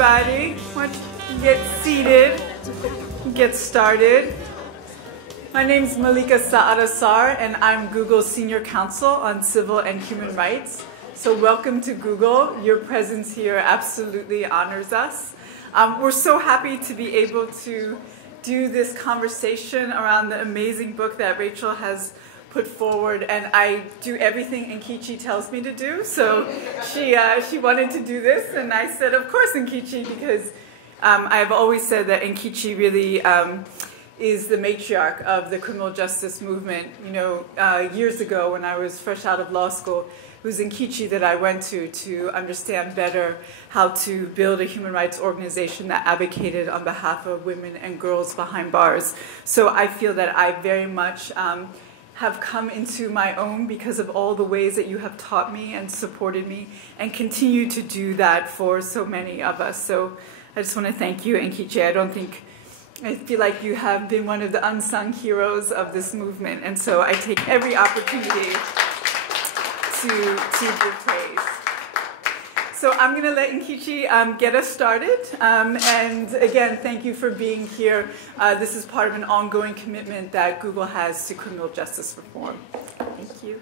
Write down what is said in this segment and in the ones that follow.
everybody. Let's get seated, get started. My name is Malika Saad-Assar, and I'm Google's Senior Counsel on Civil and Human Rights. So welcome to Google. Your presence here absolutely honors us. We're so happy to be able to do this conversation around the amazing book that Rachel has put forward, and I do everything Nkechi tells me to do. So she wanted to do this, and I said, of course, Nkechi, because I've always said that Nkechi really is the matriarch of the criminal justice movement. You know, years ago when I was fresh out of law school, it was Nkechi that I went to understand better how to build a human rights organization that advocated on behalf of women and girls behind bars. So I feel that I very much have come into my own because of all the ways that you have taught me and supported me and continue to do that for so many of us. So I just want to thank you, Nkechi. I feel like you have been one of the unsung heroes of this movement, and so I take every opportunity to give praise. So I'm going to let Nkechi get us started. And again, thank you for being here. This is part of an ongoing commitment that Google has to criminal justice reform. Thank you.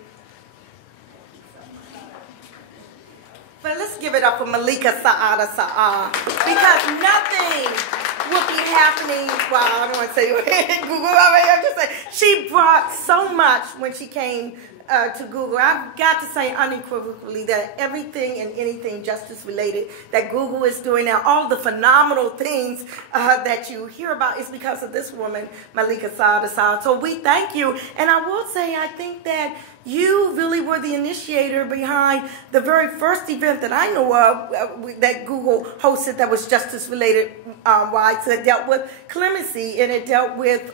But let's give it up for Malika Saad-Assar, because nothing would be happening. Well, I don't want to say Google. I'm just saying she brought so much when she came to Google. I've got to say unequivocally that everything and anything justice related that Google is doing now, all the phenomenal things that you hear about is because of this woman, Malika Saad-Assar. So we thank you. And I will say, I think that you really were the initiator behind the very first event that I know of that Google hosted that was justice related wise, that dealt with clemency, and it dealt with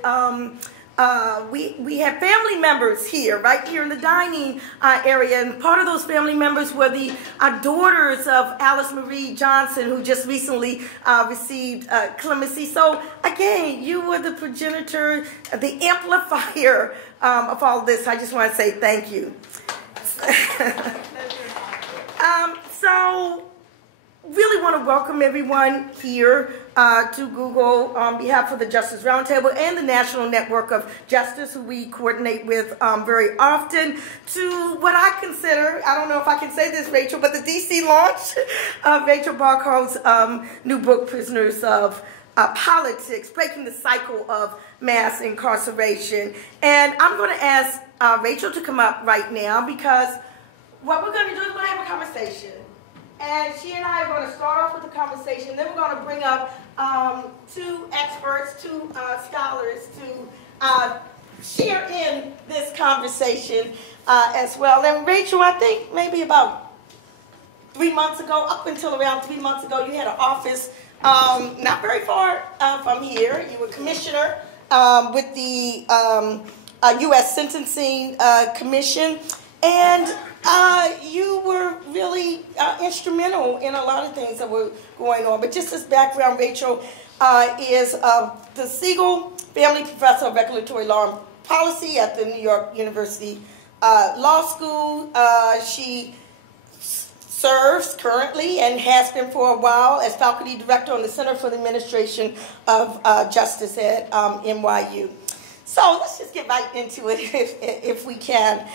we had family members here, right here in the dining area, and part of those family members were the daughters of Alice Marie Johnson, who just recently received clemency. So again, you were the progenitor, the amplifier of all this. I just want to say thank you. So really want to welcome everyone here to Google on behalf of the Justice Roundtable and the National Network of Justice, who we coordinate with very often, to what I consider, I don't know if I can say this, Rachel, but the DC launch of Rachel Barkow's new book, Prisoners of Politics, Breaking the Cycle of Mass Incarceration. And I'm going to ask Rachel to come up right now, because what we're going to do is we're going to have a conversation. And she and I are going to start off with the conversation. Then we're going to bring up two experts, two scholars to share in this conversation as well. And Rachel, I think maybe about 3 months ago, up until around 3 months ago, you had an office not very far from here. You were commissioner with the U.S. Sentencing Commission. And you were really instrumental in a lot of things that were going on. But just as background, Rachel is the Siegel Family Professor of Regulatory Law and Policy at the New York University Law School. She serves currently and has been for a while as faculty director on the Center for the Administration of Justice at NYU. So let's just get right into it if we can.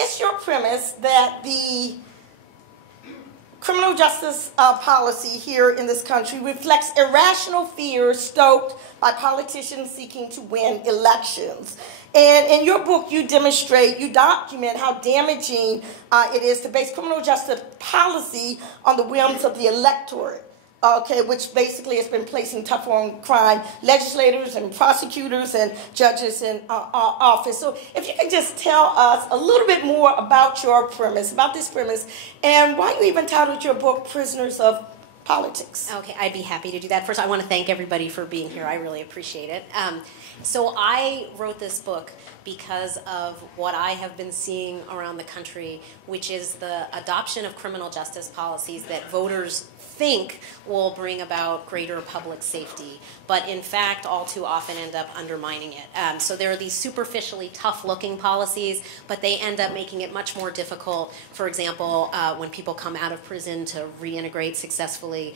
It's your premise that the criminal justice policy here in this country reflects irrational fears stoked by politicians seeking to win elections. And in your book, you document how damaging it is to base criminal justice policy on the whims of the electorate. Okay, which basically has been placing tough on crime legislators and prosecutors and judges in office. So if you could just tell us a little bit more about your premise, about this premise, and why you even titled your book Prisoners of Politics. Okay, I'd be happy to do that. First, I want to thank everybody for being here. I really appreciate it. So I wrote this book because of what I have been seeing around the country, which is the adoption of criminal justice policies that voters think will bring about greater public safety, but in fact all too often end up undermining it. So there are these superficially tough-looking policies, but they end up making it much more difficult, for example, when people come out of prison to reintegrate successfully incorrectly.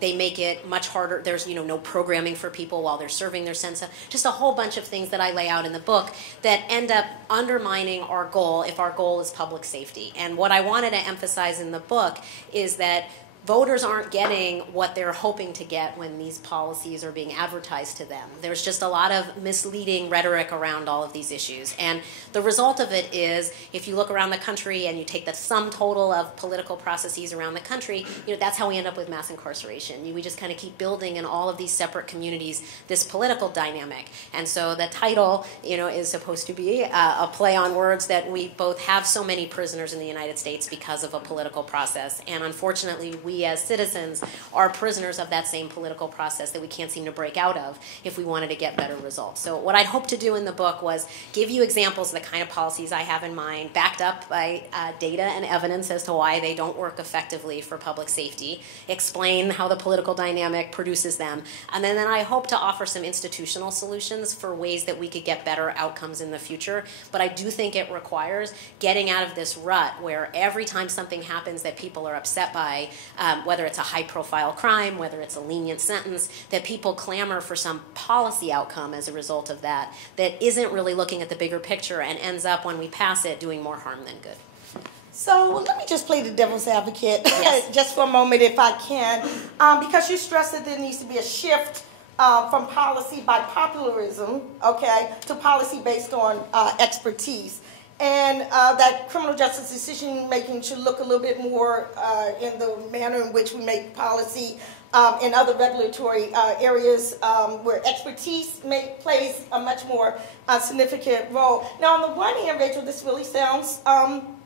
They make it much harder. There's no programming for people while they're serving their sentence. Just a whole bunch of things that I lay out in the book that end up undermining our goal if our goal is public safety. And what I wanted to emphasize in the book is that voters aren't getting what they're hoping to get when these policies are being advertised to them. There's just a lot of misleading rhetoric around all of these issues. And the result of it is, if you look around the country and you take the sum total of political processes around the country, that's how we end up with mass incarceration. We just kind of keep building in all of these separate communities this political dynamic. And so the title, is supposed to be a play on words that we both have so many prisoners in the United States because of a political process. And unfortunately, we as citizens are prisoners of that same political process that we can't seem to break out of if we wanted to get better results. So what I'd hoped to do in the book was give you examples of the kind of policies I have in mind, backed up by data and evidence as to why they don't work effectively for public safety, explain how the political dynamic produces them, and then I hope to offer some institutional solutions for ways that we could get better outcomes in the future. But I do think it requires getting out of this rut where every time something happens that people are upset by, whether it's a high-profile crime, whether it's a lenient sentence, that people clamor for some policy outcome as a result of that isn't really looking at the bigger picture and ends up, when we pass it, doing more harm than good. So let me just play the devil's advocate just for a moment, if I can, because you stressed that there needs to be a shift from policy by popularism, to policy based on expertise. And that criminal justice decision-making should look a little bit more in the manner in which we make policy in other regulatory areas where expertise plays a much more significant role. Now, on the one hand, Rachel, this really sounds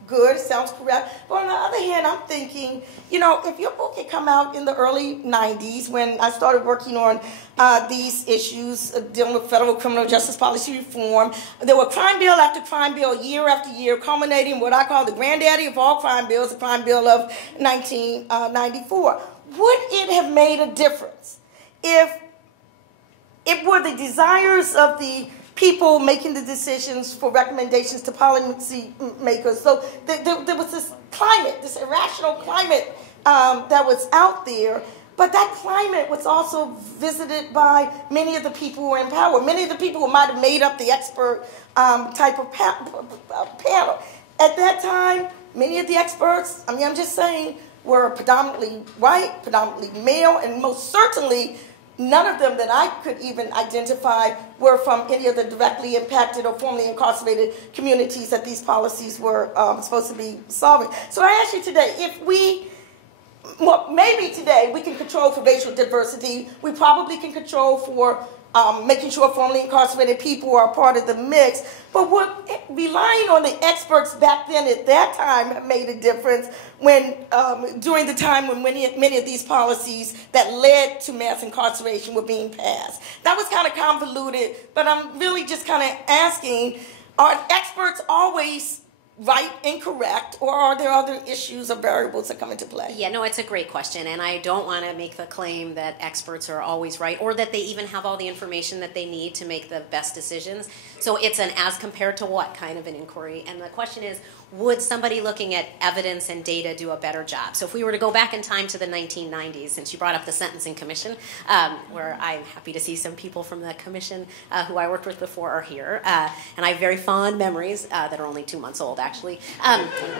good, it sounds correct. But on the other hand, I'm thinking, if your book had come out in the early 90s when I started working on these issues dealing with federal criminal justice policy reform, there were crime bill after crime bill, year after year, culminating in what I call the granddaddy of all crime bills, the crime bill of 1994. Would it have made a difference if it were the desires of the people making the decisions for recommendations to policy makers? So there was this climate, this irrational climate that was out there, but that climate was also visited by many of the people who were in power, many of the people who might have made up the expert type of panel. At that time, many of the experts, I'm just saying, were predominantly white, predominantly male, and most certainly none of them that I could even identify were from any of the directly impacted or formerly incarcerated communities that these policies were supposed to be solving. So I ask you today, maybe today we can control for racial diversity. We probably can control for making sure formerly incarcerated people are part of the mix. But would relying on the experts back then at that time made a difference when, during the time when many of these policies that led to mass incarceration were being passed? That was kind of convoluted, but I'm really just kind of asking, are experts always right and correct, or are there other issues or variables that come into play? Yeah, no, it's a great question, and I don't want to make the claim that experts are always right, or that they even have all the information that they need to make the best decisions. So it's an as compared to what kind of an inquiry, and the question is, would somebody looking at evidence and data do a better job? So if we were to go back in time to the 1990s, since you brought up the Sentencing Commission, where I'm happy to see some people from the commission who I worked with before are here, and I have very fond memories that are only 2 months old, actually.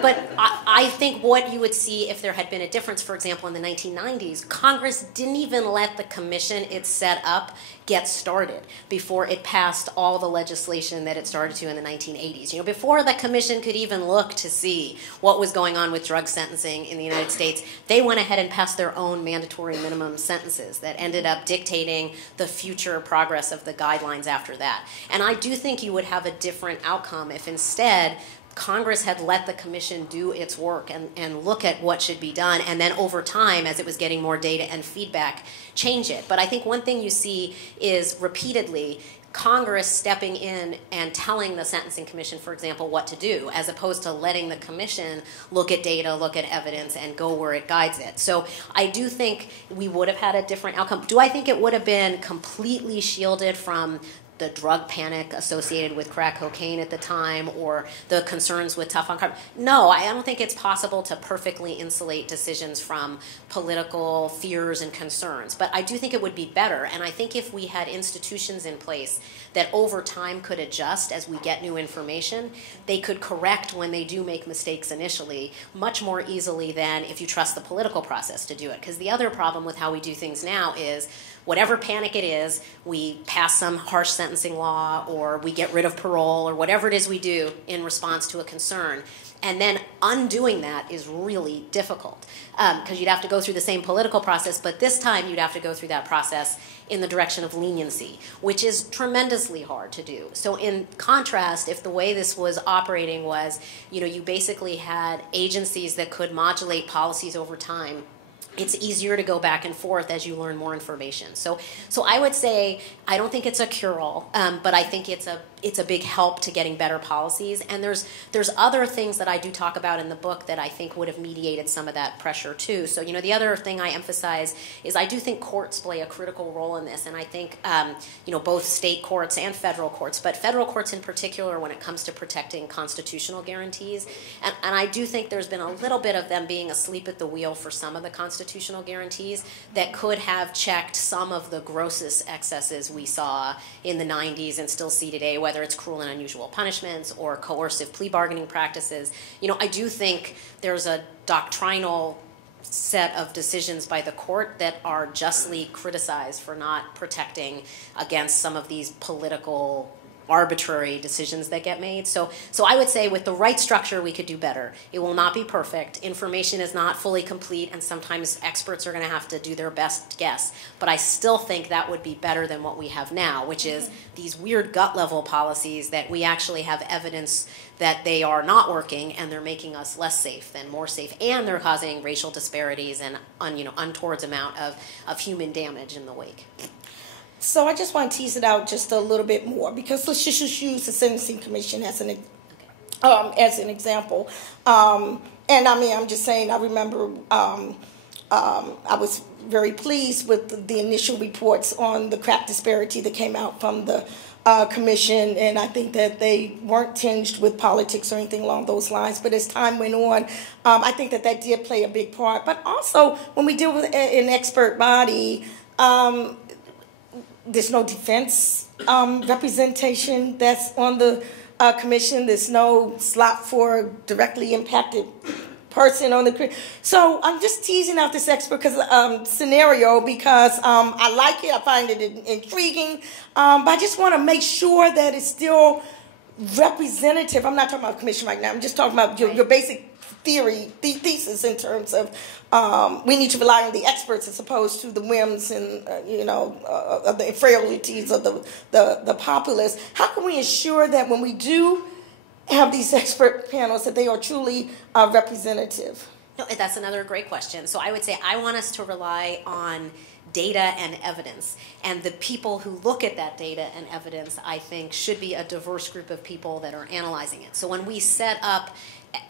But I think what you would see if there had been a difference, for example, in the 1990s, Congress didn't even let the commission it set up get started before it passed all the legislation that it started to in the 1980s. Before the commission could even look to see what was going on with drug sentencing in the United States, they went ahead and passed their own mandatory minimum sentences that ended up dictating the future progress of the guidelines after that. And I do think you would have a different outcome if instead Congress had let the commission do its work and look at what should be done, and then over time, as it was getting more data and feedback, change it. But I think one thing you see is repeatedly Congress stepping in and telling the Sentencing Commission, for example, what to do, as opposed to letting the commission look at data, look at evidence, and go where it guides it. So I do think we would have had a different outcome. Do I think it would have been completely shielded from the drug panic associated with crack cocaine at the time or the concerns with tough on crime. No, I don't think it's possible to perfectly insulate decisions from political fears and concerns. But I do think it would be better. And I think if we had institutions in place that over time could adjust as we get new information, they could correct when they do make mistakes initially much more easily than if you trust the political process to do it. Because the other problem with how we do things now is whatever panic it is, we pass some harsh sentencing law or we get rid of parole or whatever it is we do in response to a concern. And then undoing that is really difficult because you'd have to go through the same political process, but this time you'd have to go through that process in the direction of leniency, which is tremendously hard to do. So in contrast, if the way this was operating was, you basically had agencies that could modulate policies over time, it's easier to go back and forth as you learn more information. So I would say I don't think it's a cure-all, but I think it's a big help to getting better policies. And there's other things that I do talk about in the book that I think would have mediated some of that pressure too. So the other thing I emphasize is I do think courts play a critical role in this, and I think both state courts and federal courts, but federal courts in particular when it comes to protecting constitutional guarantees. And I do think there's been a little bit of them being asleep at the wheel for some of the constitutional guarantees that could have checked some of the grossest excesses we saw in the 90s and still see today, whether it's cruel and unusual punishments or coercive plea bargaining practices. I do think there's a doctrinal set of decisions by the court that are justly criticized for not protecting against some of these political arbitrary decisions that get made. So I would say with the right structure, we could do better. It will not be perfect. Information is not fully complete, and sometimes experts are going to have to do their best guess. But I still think that would be better than what we have now, which is these weird gut-level policies that we actually have evidence that they are not working, and they're making us less safe than more safe, and they're causing racial disparities and untoward amount of human damage in the wake. So I just want to tease it out just a little bit more, because let's just use the Sentencing Commission as an example. And I mean, I'm just saying, I remember I was very pleased with the initial reports on the crack disparity that came out from the commission, and I think that they weren't tinged with politics or anything along those lines. But as time went on, I think that did play a big part. But also, when we deal with an expert body, there's no defense representation that's on the commission. There's no slot for a directly impacted person on the. So I'm just teasing out this expert scenario because I like it. I find it intriguing. But I just want to make sure that it's still representative. I'm not talking about commission right now. I'm just talking about your basic thesis in terms of we need to rely on the experts as opposed to the whims and of the frailties of the populace. How can we ensure that when we do have these expert panels that they are truly representative? No, that's another great question. So I would say I want us to rely on data and evidence. And the people who look at that data and evidence, I think, should be a diverse group of people that are analyzing it. So when we set up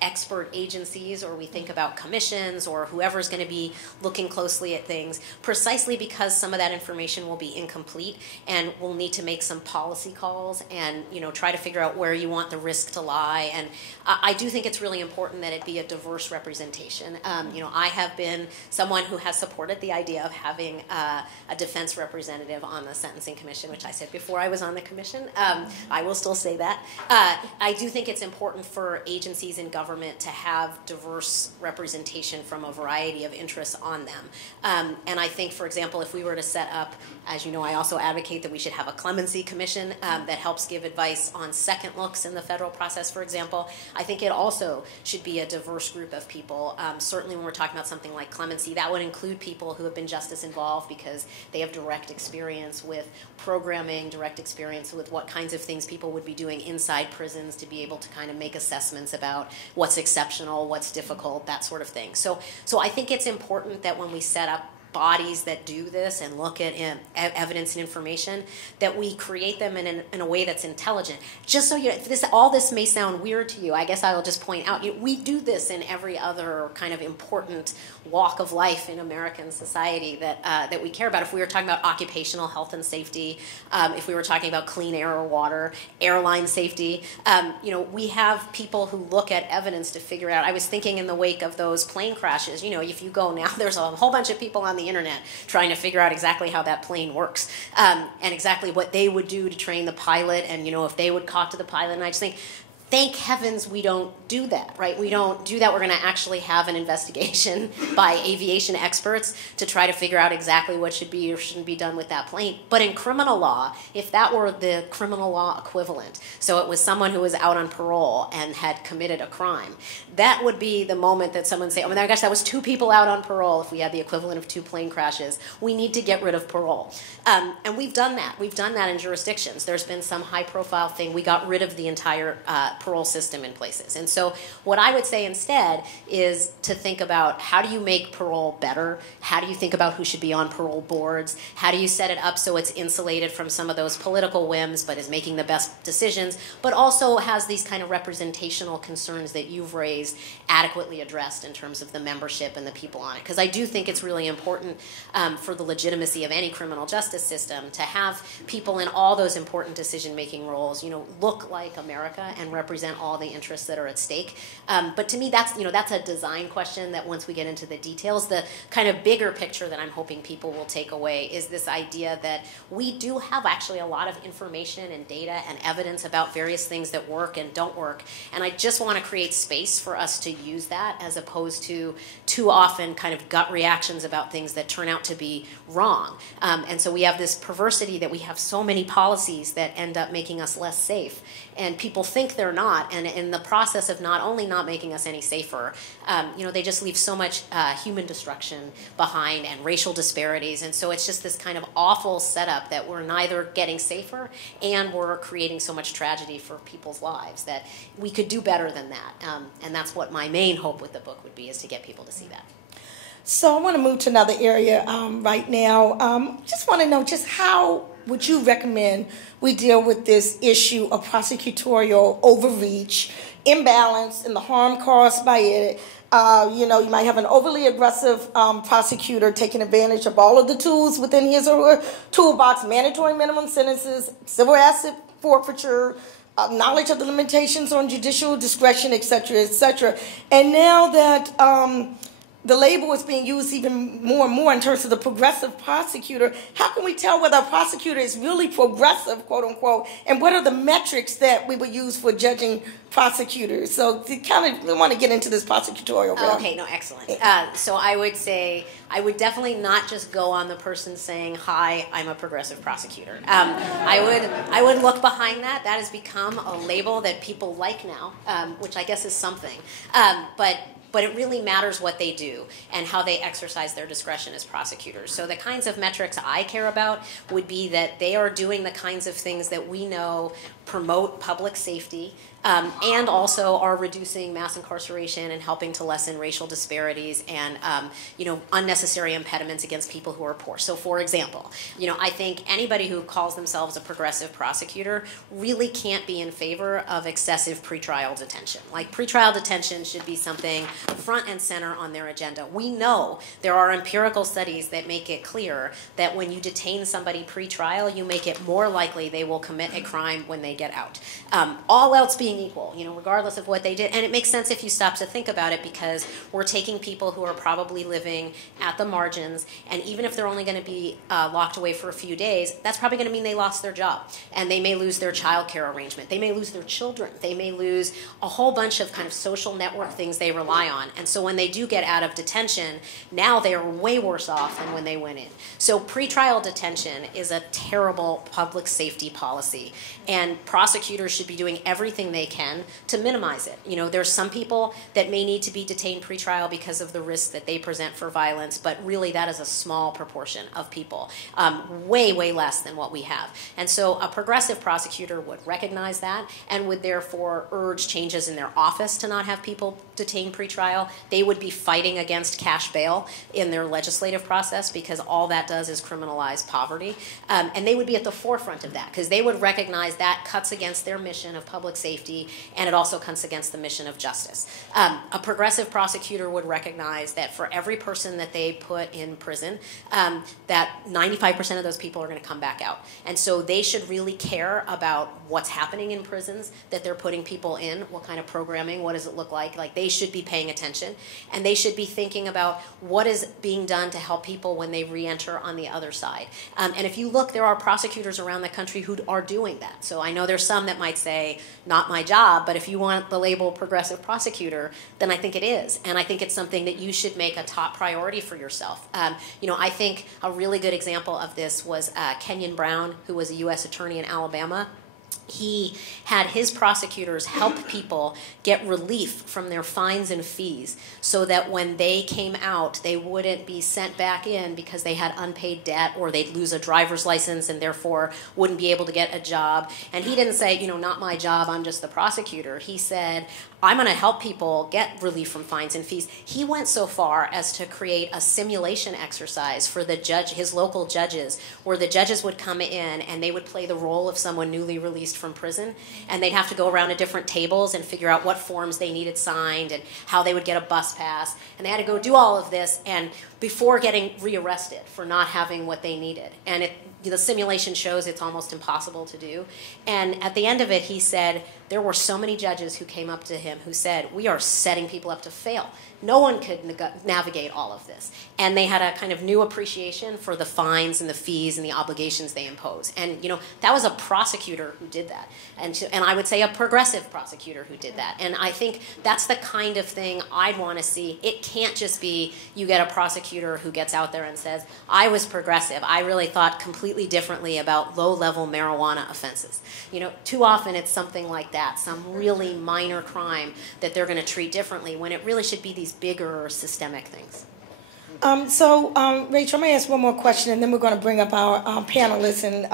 expert agencies, or we think about commissions, or whoever's going to be looking closely at things, precisely because some of that information will be incomplete, and we'll need to make some policy calls and try to figure out where you want the risk to lie. And I do think it's really important that it be a diverse representation. I have been someone who has supported the idea of having a defense representative on the Sentencing Commission, which I said before I was on the commission. I will still say that. I do think it's important for agencies in government to have diverse representation from a variety of interests on them. And I think, for example, if we were to set up, as you know, I also advocate that we should have a clemency commission that helps give advice on second looks in the federal process, for example. I think it also should be a diverse group of people. Certainly when we're talking about something like clemency, that would include people who have been justice involved because they have direct experience with programming, direct experience with what kinds of things people would be doing inside prisons to be able to kind of make assessments about what's exceptional, what's difficult, that sort of thing. So I think it's important that when we set up bodies that do this and look at evidence and information, that we create them in a way that's intelligent. Just so all this may sound weird to you, I guess I will just point out, we do this in every other kind of important walk of life in American society that we care about. If we were talking about occupational health and safety, if we were talking about clean air or water, airline safety, we have people who look at evidence to figure out. I was thinking in the wake of those plane crashes, if you go now, there's a whole bunch of people on the internet trying to figure out exactly how that plane works, and exactly what they would do to train the pilot, and if they would talk to the pilot. And I just think, thank heavens we don't do that, right? We don't do that. We're going to actually have an investigation by aviation experts to try to figure out exactly what should be or shouldn't be done with that plane. But in criminal law, if that were the criminal law equivalent, so it was someone who was out on parole and had committed a crime, that would be the moment that someone say, oh my gosh, that was 2 people out on parole. If we had the equivalent of 2 plane crashes, we need to get rid of parole. And we've done that. We've done that in jurisdictions. There's been some high-profile thing. We got rid of the entire parole system in places. And so what I would say instead is to think about, how do you make parole better? How do you think about who should be on parole boards? How do you set it up so it's insulated from some of those political whims but is making the best decisions, but also has these kind of representational concerns that you've raised adequately addressed in terms of the membership and the people on it? Because I do think it's really important for the legitimacy of any criminal justice system to have people in all those important decision-making roles, look like America and represent all the interests that are at stake. But to me, that's a design question that once we get into the details, the kind of bigger picture that I'm hoping people will take away is this idea that we do have actually a lot of information and data and evidence about various things that work and don't work. And I just want to create space for us to use that, as opposed to too often kind of gut reactions about things that turn out to be wrong. And so we have this perversity that we have so many policies that end up making us less safe. And people think they're not, and in the process of not only not making us any safer, they just leave so much human destruction behind and racial disparities. And so it's just this kind of awful setup that we're neither getting safer and we're creating so much tragedy for people's lives that we could do better than that. And that's what my main hope with the book would be, is to get people to see that. So I want to move to another area right now. Just want to know, just how would you recommend we deal with this issue of prosecutorial overreach, imbalance, and the harm caused by it? You might have an overly aggressive prosecutor taking advantage of all of the tools within his or her toolbox: mandatory minimum sentences, civil asset forfeiture, knowledge of the limitations on judicial discretion, et cetera, et cetera. And now that the label is being used even more and more in terms of the progressive prosecutor, how can we tell whether a prosecutor is really progressive, quote unquote, and what are the metrics that we would use for judging prosecutors? So we want to get into this prosecutorial realm. Okay, no, excellent. So I would say, I would definitely not just go on the person saying, hi, I'm a progressive prosecutor. I would look behind that. That has become a label that people like now, which I guess is something. But it really matters what they do and how they exercise their discretion as prosecutors. So the kinds of metrics I care about would be that they are doing the kinds of things that we know promote public safety, and also are reducing mass incarceration and helping to lessen racial disparities and unnecessary impediments against people who are poor. So for example, I think anybody who calls themselves a progressive prosecutor really can't be in favor of excessive pretrial detention. Like, pretrial detention should be something front and center on their agenda. We know there are empirical studies that make it clear that when you detain somebody pretrial, you make it more likely they will commit a crime when they get out. All else being equal, regardless of what they did. And it makes sense if you stop to think about it, because we're taking people who are probably living at the margins, and even if they're only going to be locked away for a few days, that's probably going to mean they lost their job, and they may lose their child care arrangement. They may lose their children. They may lose a whole bunch of kind of social network things they rely on. And so when they do get out of detention, now they are way worse off than when they went in. So pretrial detention is a terrible public safety policy. And prosecutors should be doing everything they can to minimize it. You know, there's some people that may need to be detained pretrial because of the risks that they present for violence, but really that is a small proportion of people, way, way less than what we have. And so a progressive prosecutor would recognize that and would therefore urge changes in their office to not have people detained pretrial. They would be fighting against cash bail in their legislative process because all that does is criminalize poverty. And they would be at the forefront of that because they would recognize that cuts against their mission of public safety, and it also cuts against the mission of justice. A progressive prosecutor would recognize that for every person that they put in prison, that 95% of those people are going to come back out. And so they should really care about what's happening in prisons that they're putting people in, what kind of programming, what does it look like. Like, they should be paying attention, and they should be thinking about what is being done to help people when they re-enter on the other side. And if you look, there are prosecutors around the country who are doing that. So I know there's some that might say, not my job, but if you want the label progressive prosecutor, then I think it is. And I think it's something that you should make a top priority for yourself. You know, I think a really good example of this was Kenyon Brown, who was a U.S. attorney in Alabama. He had his prosecutors help people get relief from their fines and fees so that when they came out, they wouldn't be sent back in because they had unpaid debt, or they'd lose a driver's license and therefore wouldn't be able to get a job. And he didn't say, you know, not my job, I'm just the prosecutor. He said, I'm going to help people get relief from fines and fees. He went so far as to create a simulation exercise for the judge, his local judges, where the judges would come in and they would play the role of someone newly released from prison, and they'd have to go around to different tables and figure out what forms they needed signed and how they would get a bus pass. And they had to go do all of this and before getting rearrested for not having what they needed. And the simulation shows it's almost impossible to do. And at the end of it, he said, there were so many judges who came up to him who said, we are setting people up to fail. No one could navigate all of this. And they had a kind of new appreciation for the fines and the fees and the obligations they impose. And, you know, that was a prosecutor who did that. And I would say a progressive prosecutor who did that. And I think that's the kind of thing I'd want to see. It can't just be you get a prosecutor who gets out there and says, I was progressive. I really thought completely differently about low-level marijuana offenses. You know, too often it's something like that, some really minor crime that they're going to treat differently when it really should be these bigger systemic things. Rachel, I'm going to ask one more question, and then we're going to bring up our panelists and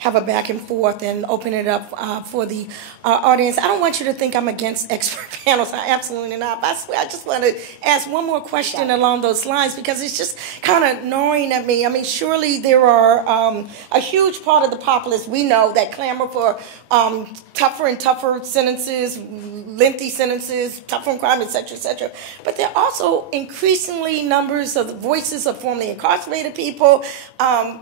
have a back and forth and open it up for the audience. I don't want you to think I'm against expert panels. I absolutely not. But I swear, I just want to ask one more question along those lines because it's just kind of gnawing at me. I mean, surely there are a huge part of the populace we know that clamor for tougher and tougher sentences, lengthy sentences, tougher on crime, et cetera, et cetera. But there are also increasingly numbers of the voices of formerly incarcerated people,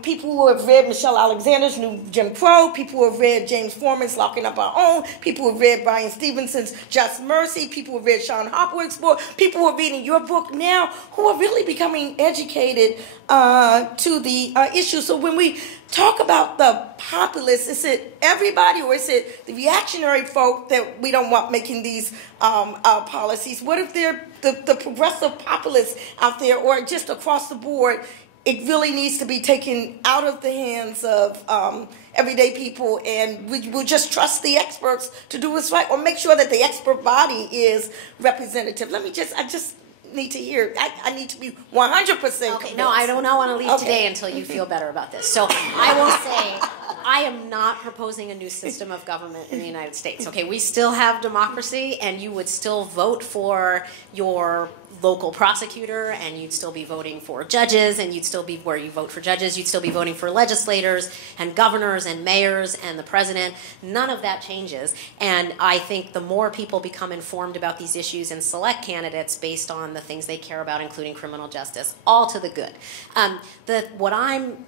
people who have read Michelle Alexander's New Jim Crow, people who have read James Forman's Locking Up Our Own, people who have read Brian Stevenson's Just Mercy, people who have read Sean Hopwood's book, people who are reading your book now, who are really becoming educated to the issue. So when we talk about the populace, is it everybody or is it the reactionary folk that we don't want making these policies? What if they're the progressive populists out there, or just across the board, it really needs to be taken out of the hands of everyday people, and we'll just trust the experts to do what's right, or make sure that the expert body is representative? I just need to hear. I need to be 100% convinced. No, I don't want to leave today until you feel better about this. So I will say, I am not proposing a new system of government in the United States. Okay, we still have democracy, and you would still vote for your local prosecutor, and you'd still be voting for judges, and you'd still be, where you vote for judges, you'd still be voting for legislators and governors and mayors and the president. None of that changes. And I think the more people become informed about these issues and select candidates based on the things they care about, including criminal justice, all to the good. What I'm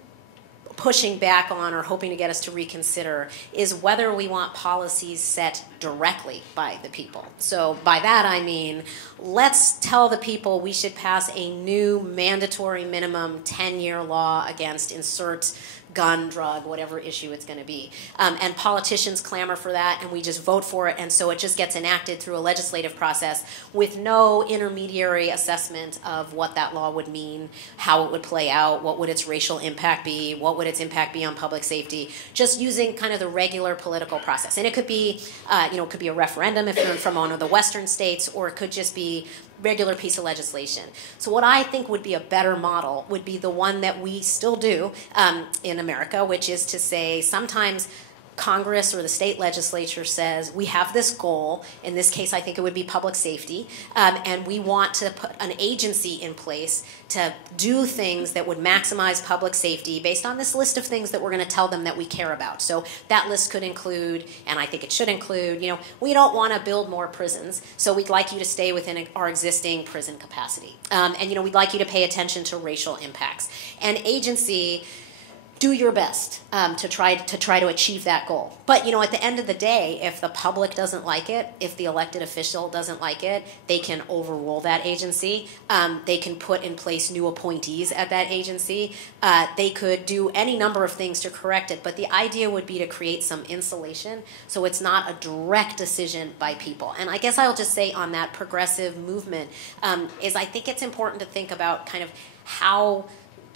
pushing back on, or hoping to get us to reconsider, is whether we want policies set directly by the people. So by that I mean, let's tell the people we should pass a new mandatory minimum 10-year law against insert gun, drug, whatever issue it's going to be. And politicians clamor for that, and we just vote for it, and so it just gets enacted through a legislative process with no intermediary assessment of what that law would mean, how it would play out, what would its racial impact be, what would its impact be on public safety, just using kind of the regular political process. And it could be, it could be a referendum if you're from one of the Western states, or it could just be regular piece of legislation. So what I think would be a better model would be the one that we still do in America, which is to say sometimes Congress or the state legislature says, we have this goal, in this case I think it would be public safety, and we want to put an agency in place to do things that would maximize public safety based on this list of things that we're going to tell them that we care about. So that list could include, and I think it should include, we don't want to build more prisons, so we'd like you to stay within our existing prison capacity. And we'd like you to pay attention to racial impacts. And agency, do your best to try to achieve that goal. But at the end of the day, if the public doesn't like it, if the elected official doesn't like it, they can overrule that agency. They can put in place new appointees at that agency. They could do any number of things to correct it. But the idea would be to create some insulation so it's not a direct decision by people. And I guess I'll just say on that progressive movement is I think it's important to think about kind of how,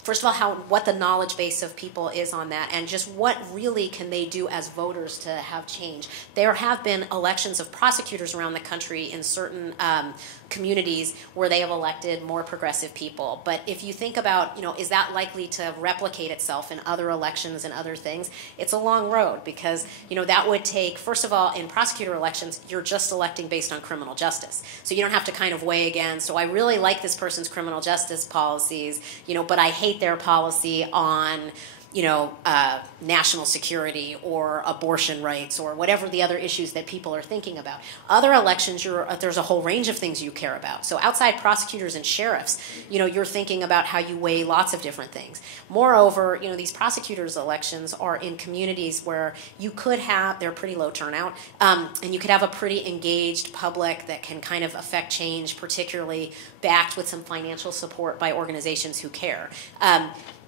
first of all, what the knowledge base of people is on that, and just what really can they do as voters to have change. There have been elections of prosecutors around the country in certain communities where they have elected more progressive people. But if you think about, is that likely to replicate itself in other elections and other things? It's a long road because, that would take, first of all, in prosecutor elections, you're just electing based on criminal justice. So you don't have to kind of weigh again. So I really like this person's criminal justice policies, but I hate their policy on national security or abortion rights or whatever the other issues that people are thinking about. Other elections, there's a whole range of things you care about. So outside prosecutors and sheriffs, you're thinking about how you weigh lots of different things. Moreover, these prosecutors' elections are in communities where you could have, they're pretty low turnout, and you could have a pretty engaged public that can kind of affect change, particularly backed with some financial support by organizations who care.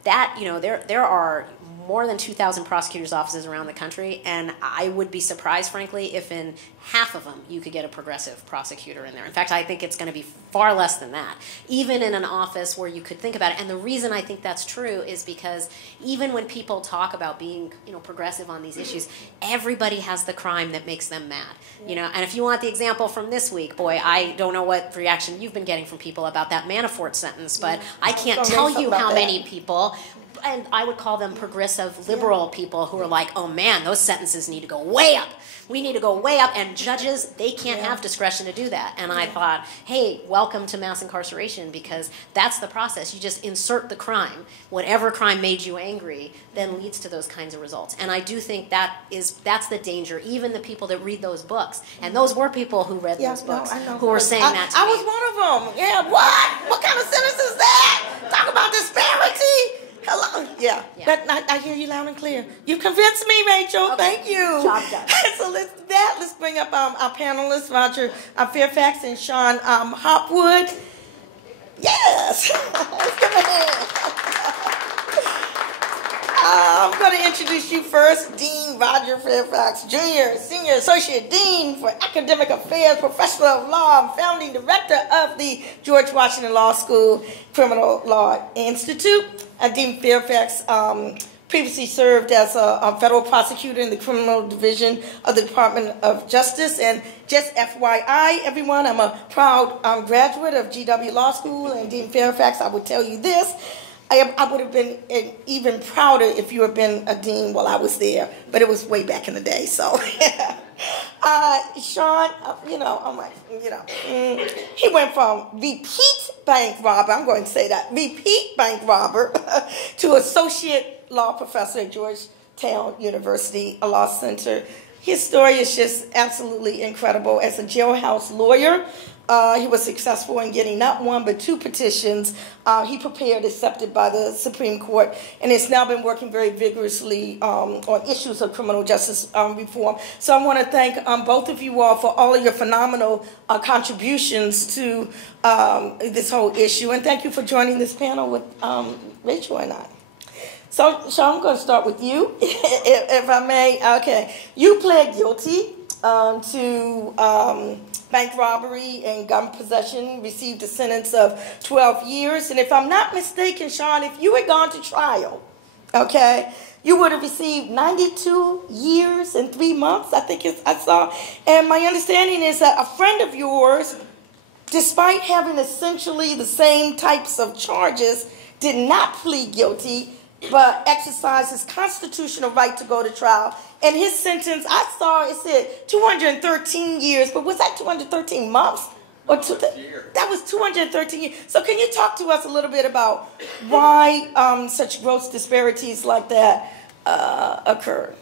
There are more than 2,000 prosecutors' offices around the country, and I would be surprised, frankly, if in half of them you could get a progressive prosecutor in there. In fact, I think it's going to be far less than that, even in an office where you could think about it. And the reason I think that's true is because even when people talk about being, progressive on these issues, everybody has the crime that makes them mad. And if you want the example from this week, boy, I don't know what reaction you've been getting from people about that Manafort sentence, but I can't tell you how many people, and I would call them progressive liberal people, who are like, oh man, those sentences need to go way up. We need to go way up, and judges, they can't have discretion to do that. And I thought, hey, welcome to mass incarceration, because that's the process. You just insert the crime. Whatever crime made you angry then leads to those kinds of results. And I do think that's the danger. Even the people that read those books, and those were people who read those books, who were saying that to me. I was one of them. Yeah, what? What kind of sentence is that? Talk about disparity. Hello. Yeah. I hear you loud and clear. You convinced me, Rachel. Okay. Thank you. Job done. So let's bring up our panelists, Roger Fairfax and Sean Hopwood. Yes. Let's give a hand. I'm going to introduce you first, Dean Roger Fairfax, Jr., Senior Associate Dean for Academic Affairs, Professor of Law, and Founding Director of the George Washington Law School Criminal Law Institute. Dean Fairfax previously served as a federal prosecutor in the Criminal Division of the Department of Justice. And just FYI, everyone, I'm a proud graduate of GW Law School, and Dean Fairfax, I would tell you this. I would have been even prouder if you had been a dean while I was there, but it was way back in the day. So, Sean, I'm like, he went from repeat bank robber, I'm going to say that, repeat bank robber, to associate law professor at Georgetown University Law Center. His story is just absolutely incredible. As a jailhouse lawyer, he was successful in getting not one but two petitions he prepared, accepted by the Supreme Court, and has now been working very vigorously on issues of criminal justice reform. So I want to thank both of you all for all of your phenomenal contributions to this whole issue, and thank you for joining this panel with Rachel and I. So I'm going to start with you, if I may. Okay. You pled guilty to bank robbery and gun possession, received a sentence of 12 years. And if I'm not mistaken, Sean, if you had gone to trial, okay, you would have received 92 years and 3 months, I think I saw. And my understanding is that a friend of yours, despite having essentially the same types of charges, did not plead guilty, but exercised his constitutional right to go to trial. And his sentence, I saw it said 213 years, but was that 213 months? Or that was 213 years. So can you talk to us a little bit about why such gross disparities like that occurred?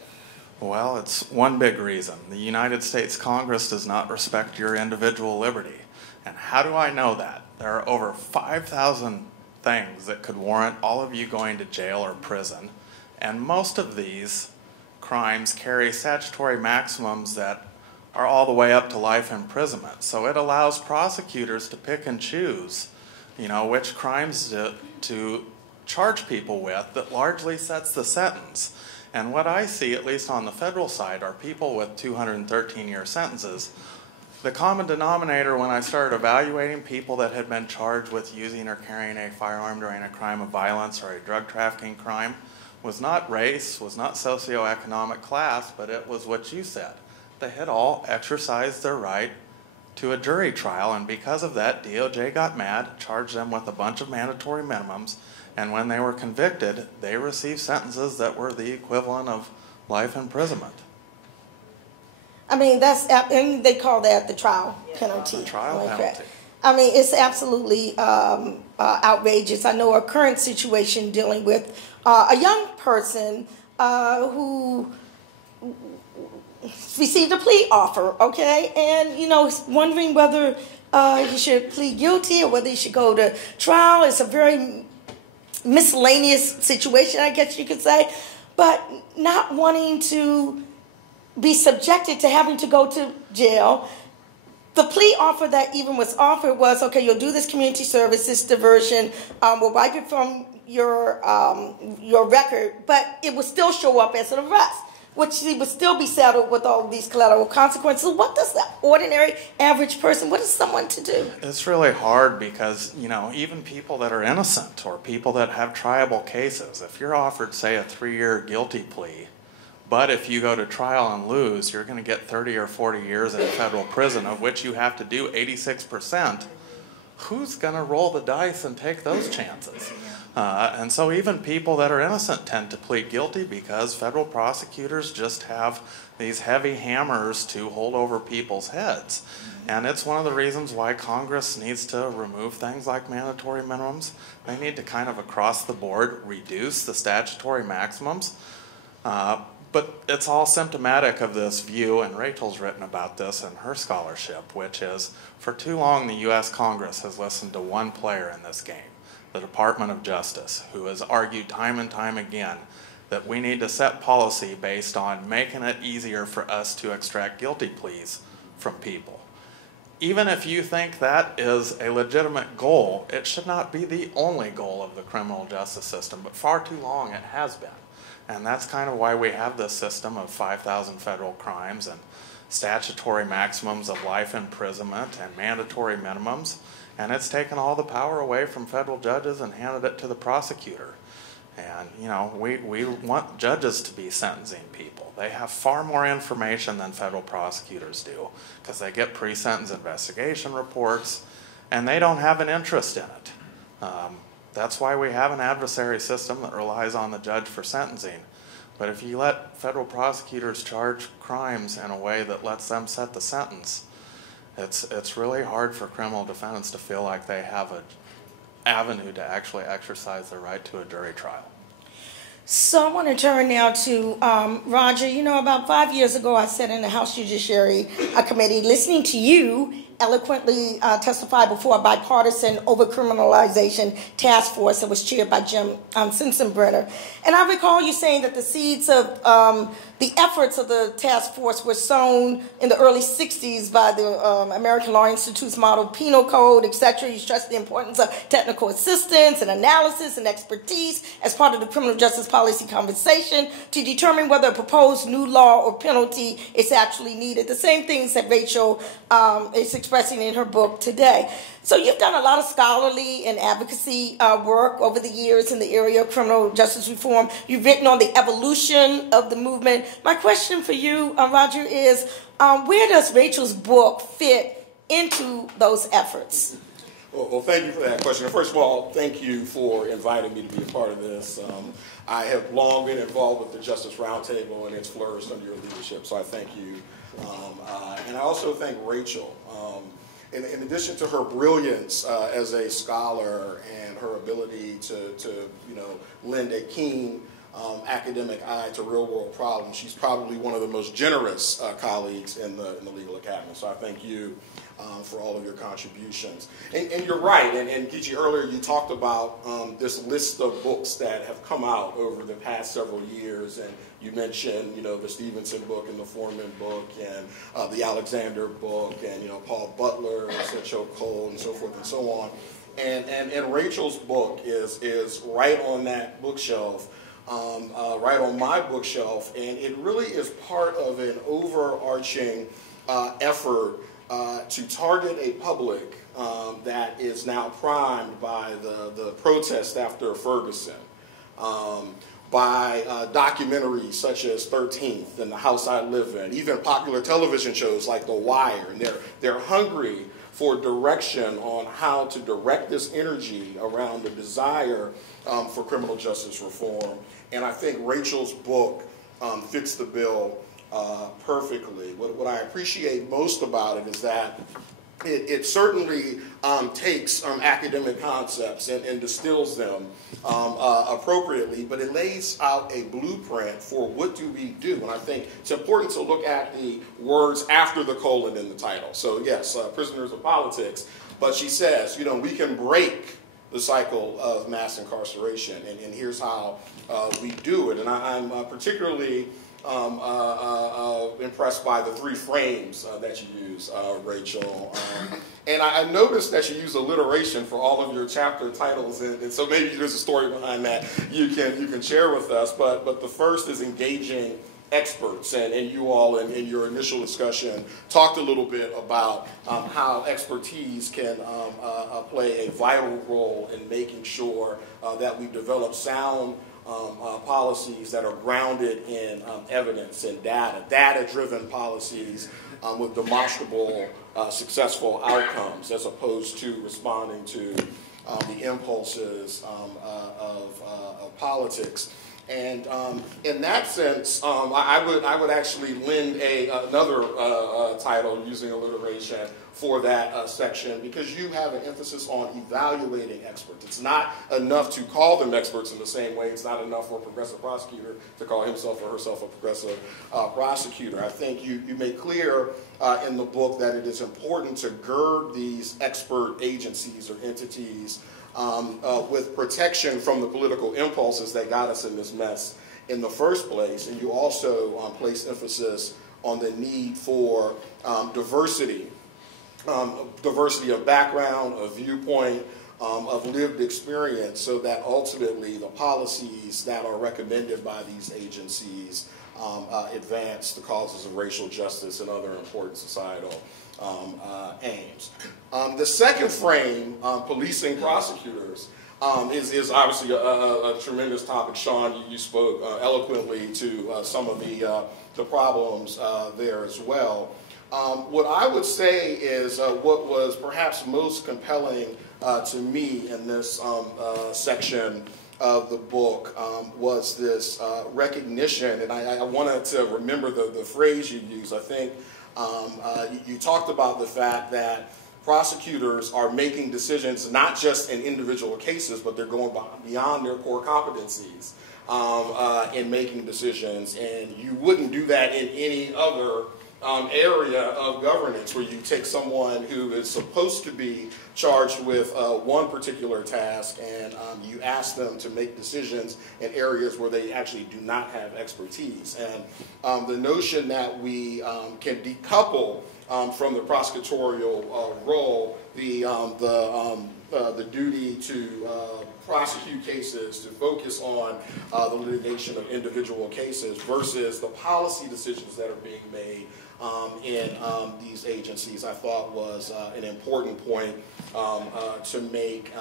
Well, it's one big reason. The United States Congress does not respect your individual liberty. And how do I know that? There are over 5,000 things that could warrant all of you going to jail or prison. And most of these crimes carry statutory maximums that are all the way up to life imprisonment. So it allows prosecutors to pick and choose, which crimes to charge people with that largely sets the sentence. And what I see, at least on the federal side, are people with 213-year sentences. The common denominator when I started evaluating people that had been charged with using or carrying a firearm during a crime of violence or a drug trafficking crime was not race, was not socioeconomic class, but it was what you said. They had all exercised their right to a jury trial, and because of that, DOJ got mad, charged them with a bunch of mandatory minimums, and when they were convicted, they received sentences that were the equivalent of life imprisonment. I mean, and they call that the trial penalty. The trial penalty. I mean, it's absolutely outrageous. I know a current situation dealing with a young person who received a plea offer, okay? And, wondering whether he should plead guilty or whether he should go to trial. It's a very miscellaneous situation, I guess you could say. But not wanting to be subjected to having to go to jail. The plea offer that even was offered was, okay, you'll do this community service, this diversion, we'll wipe it from your record, but it will still show up as an arrest, which he would still be saddled with all of these collateral consequences. What does the ordinary, average person, what is someone to do? It's really hard because, even people that are innocent or people that have triable cases, if you're offered, say, a 3-year guilty plea, but if you go to trial and lose, you're going to get 30 or 40 years in federal prison, of which you have to do 86%. Who's going to roll the dice and take those chances? And so even people that are innocent tend to plead guilty because federal prosecutors just have these heavy hammers to hold over people's heads. And it's one of the reasons why Congress needs to remove things like mandatory minimums. They need to kind of across the board reduce the statutory maximums. But it's all symptomatic of this view, and Rachel's written about this in her scholarship, which is, for too long the U.S. Congress has listened to one player in this game, the Department of Justice, who has argued time and time again that we need to set policy based on making it easier for us to extract guilty pleas from people. Even if you think that is a legitimate goal, it should not be the only goal of the criminal justice system, but far too long it has been. And that's kind of why we have this system of 5,000 federal crimes and statutory maximums of life imprisonment and mandatory minimums. And it's taken all the power away from federal judges and handed it to the prosecutor. And, we want judges to be sentencing people. They have far more information than federal prosecutors do because they get pre-sentence investigation reports and they don't have an interest in it. That's why we have an adversary system that relies on the judge for sentencing. But if you let federal prosecutors charge crimes in a way that lets them set the sentence, it's really hard for criminal defendants to feel like they have an avenue to actually exercise their right to a jury trial. So I want to turn now to Roger. About 5 years ago, I sat in the House Judiciary Committee listening to you eloquently testified before a bipartisan overcriminalization task force that was chaired by Jim Sensenbrenner. And I recall you saying that the seeds of the efforts of the task force were sown in the early 60s by the American Law Institute's model penal code, etc. You stressed the importance of technical assistance and analysis and expertise as part of the criminal justice policy conversation to determine whether a proposed new law or penalty is actually needed. The same things that Rachel is expressing in her book today. So you've done a lot of scholarly and advocacy work over the years in the area of criminal justice reform. You've written on the evolution of the movement. My question for you, Roger, is where does Rachel's book fit into those efforts? Well, thank you for that question. And first of all, thank you for inviting me to be a part of this. I have long been involved with the Justice Roundtable, and it's flourished under your leadership, so I thank you. And I also thank Rachel. In addition to her brilliance as a scholar and her ability to lend a keen academic eye to real-world problems, she's probably one of the most generous colleagues in the Legal Academy. So I thank you for all of your contributions. And you're right, and Nkechi, earlier you talked about this list of books that have come out over the past several years, and you mentioned, the Stevenson book and the Foreman book and the Alexander book and, Paul Butler, Central Cole, and so forth and so on. And Rachel's book is right on that bookshelf, right on my bookshelf, and it really is part of an overarching effort to target a public that is now primed by the protest after Ferguson, by documentaries such as 13th and The House I Live In, even popular television shows like The Wire, and they're hungry for direction on how to direct this energy around the desire for criminal justice reform. And I think Rachel's book fits the bill perfectly. What I appreciate most about it is that it certainly takes academic concepts and distills them appropriately, but it lays out a blueprint for what do we do. And I think it's important to look at the words after the colon in the title. So yes, prisoners of politics, but she says, we can break the cycle of mass incarceration, and here's how we do it. And I'm particularly impressed by the three frames that you use, Rachel. And I noticed that you use alliteration for all of your chapter titles, and so maybe there's a story behind that you can share with us. But the first is engaging experts, and you all in your initial discussion talked a little bit about how expertise can play a vital role in making sure that we develop sound policies that are grounded in evidence and data-driven policies with demonstrable successful outcomes, as opposed to responding to the impulses of politics. And in that sense, I would actually lend another title using alliteration for that section, because you have an emphasis on evaluating experts. It's not enough to call them experts in the same way. It's not enough for a progressive prosecutor to call himself or herself a progressive prosecutor. I think you make clear in the book that it is important to gird these expert agencies or entities with protection from the political impulses that got us in this mess in the first place. And you also place emphasis on the need for diversity of background, of viewpoint, of lived experience, so that ultimately the policies that are recommended by these agencies advance the causes of racial justice and other important societal aims. The second frame, policing prosecutors, is obviously a tremendous topic. Sean, you spoke eloquently to some of the problems there as well. What I would say is what was perhaps most compelling to me in this section of the book was this recognition, and I wanted to remember the phrase you used. I think you talked about the fact that prosecutors are making decisions not just in individual cases, but they're going beyond their core competencies in making decisions, and you wouldn't do that in any other area of governance where you take someone who is supposed to be charged with one particular task and you ask them to make decisions in areas where they actually do not have expertise. And the notion that we can decouple from the prosecutorial role the duty to prosecute cases, to focus on the litigation of individual cases versus the policy decisions that are being made in these agencies, I thought was an important point to make.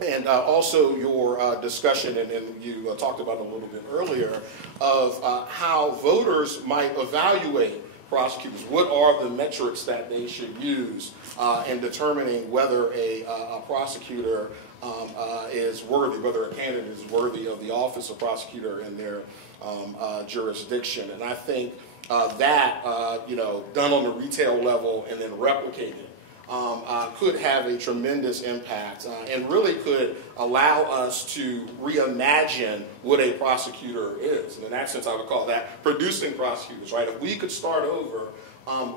And also your discussion, and you talked about it a little bit earlier, of how voters might evaluate prosecutors. What are the metrics that they should use in determining whether a prosecutor is worthy, whether a candidate is worthy of the office of prosecutor in their jurisdiction? And I think that, done on the retail level and then replicated, could have a tremendous impact and really could allow us to reimagine what a prosecutor is. And in that sense, I would call that producing prosecutors, right? If we could start over,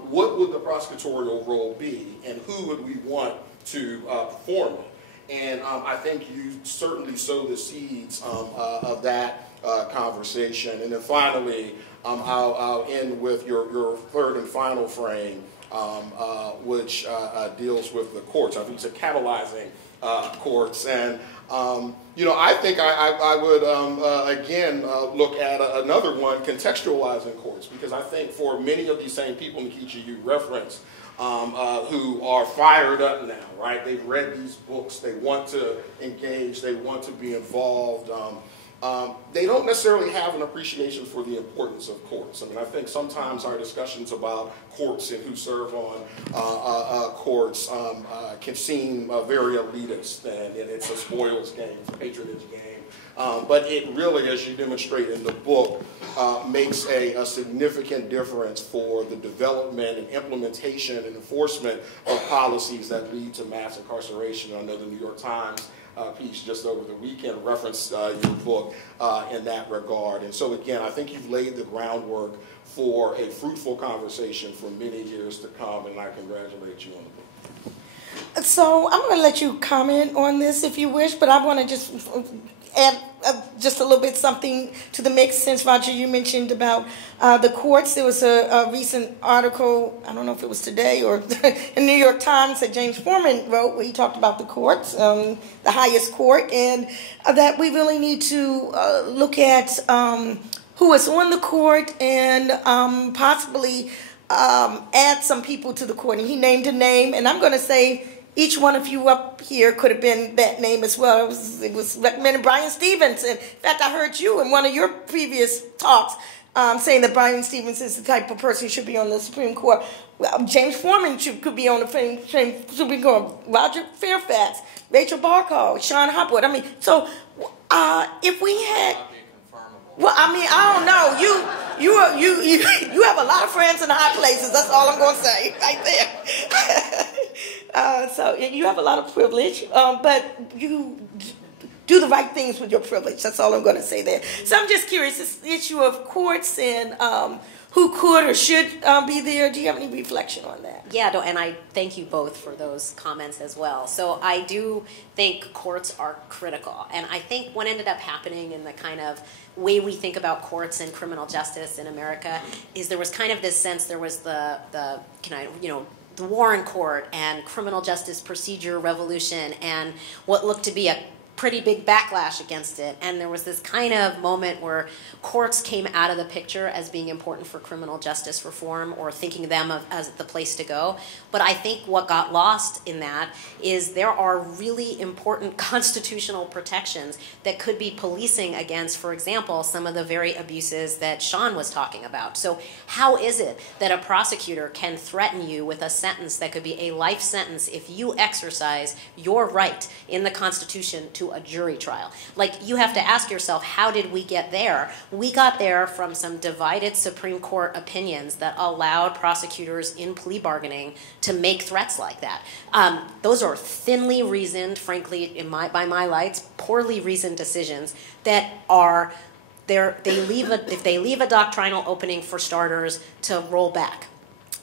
what would the prosecutorial role be and who would we want to perform it? And I think you certainly sow the seeds of that conversation. And then finally, I'll end with your third and final frame, which deals with the courts. I think it's a catalyzing courts. And, I think I would, again, look at another one, contextualizing courts, because I think for many of these same people, Nkechi, you referenced, who are fired up now, right? They've read these books. They want to engage. They want to be involved. They don't necessarily have an appreciation for the importance of courts. I mean, I think sometimes our discussions about courts and who serve on courts can seem very elitist, and it's a spoils game, it's a patronage game. But it really, as you demonstrate in the book, makes a significant difference for the development and implementation and enforcement of policies that lead to mass incarceration. I know the New York Times piece just over the weekend referenced your book in that regard. And so again, I think you've laid the groundwork for a fruitful conversation for many years to come, and I congratulate you on the book. So I'm going to let you comment on this if you wish, but I want to just add just a little bit something to the mix, since, Roger, you mentioned about the courts. There was a recent article, I don't know if it was today or in New York Times, that James Foreman wrote, where he talked about the courts, the highest court, and that we really need to look at who is on the court and possibly add some people to the court. And he named a name, and I'm going to say each one of you up here could have been that name as well. It was recommended Brian Stevens. In fact, I heard you in one of your previous talks saying that Brian Stevens is the type of person who should be on the Supreme Court. Well, James Foreman could be on the same Supreme Court. Roger Fairfax, Rachel Barkow, Sean Hopwood. I mean, so if we had... Well, I mean, I don't know. You have a lot of friends in high places. That's all I'm going to say right there. So you have a lot of privilege, but you do the right things with your privilege. That's all I'm going to say there. So I'm just curious, this issue of courts and who could or should be there. Do you have any reflection on that? Yeah, and I thank you both for those comments as well. So I do think courts are critical. And I think what ended up happening in the kind of way we think about courts and criminal justice in America is there was kind of this sense, there was the Warren Court and criminal justice procedure revolution and what looked to be a pretty big backlash against it. And there was this kind of moment where courts came out of the picture as being important for criminal justice reform or thinking of them as the place to go. But I think what got lost in that is there are really important constitutional protections that could be policing against, for example, some of the very abuses that Sean was talking about. So how is it that a prosecutor can threaten you with a sentence that could be a life sentence if you exercise your right in the Constitution to a jury trial? Like, you have to ask yourself, how did we get there? We got there from some divided Supreme Court opinions that allowed prosecutors in plea bargaining to make threats like that. Those are thinly reasoned, frankly, by my lights, poorly reasoned decisions that if they leave a doctrinal opening for starters to roll back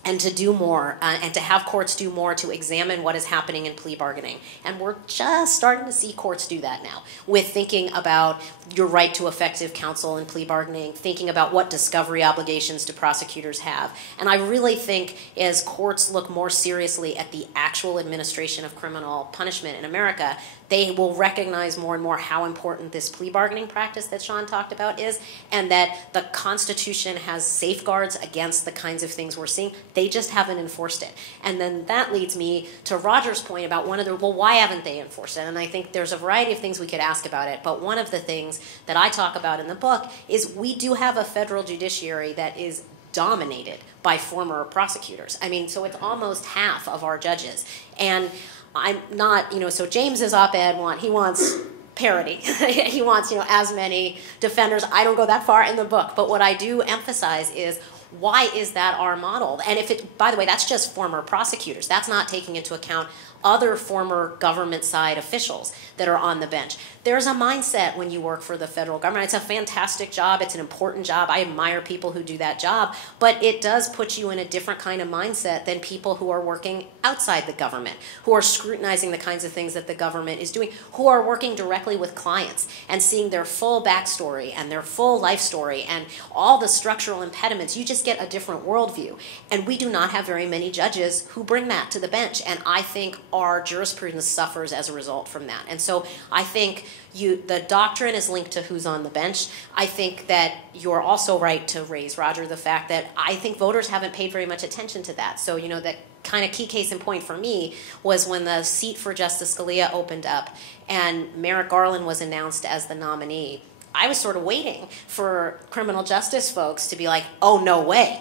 and to do more, and to have courts do more to examine what is happening in plea bargaining. And we're just starting to see courts do that now, with thinking about your right to effective counsel in plea bargaining, thinking about what discovery obligations do prosecutors have. And I really think as courts look more seriously at the actual administration of criminal punishment in America, they will recognize more and more how important this plea bargaining practice that Sean talked about is, and that the Constitution has safeguards against the kinds of things we're seeing. They just haven't enforced it. And then that leads me to Roger's point about why haven't they enforced it? And I think there's a variety of things we could ask about it, but one of the things that I talk about in the book is we do have a federal judiciary that is dominated by former prosecutors. I mean, so it's almost half of our judges. And I'm not, so James's op-ed he wants parity. He wants, as many defenders. I don't go that far in the book, but what I do emphasize is, why is that our model? And by the way, that's just former prosecutors. That's not taking into account other former government side officials that are on the bench. There's a mindset when you work for the federal government. It's a fantastic job. It's an important job. I admire people who do that job, but it does put you in a different kind of mindset than people who are working outside the government, who are scrutinizing the kinds of things that the government is doing, who are working directly with clients and seeing their full backstory and their full life story and all the structural impediments. You just get a different worldview. And we do not have very many judges who bring that to the bench. And I think our jurisprudence suffers as a result from that. And so I think the doctrine is linked to who's on the bench. I think that you're also right to raise, Roger, the fact that I think voters haven't paid very much attention to that. So, the kind of key case in point for me was when the seat for Justice Scalia opened up and Merrick Garland was announced as the nominee. I was sort of waiting for criminal justice folks to be like, oh, no way.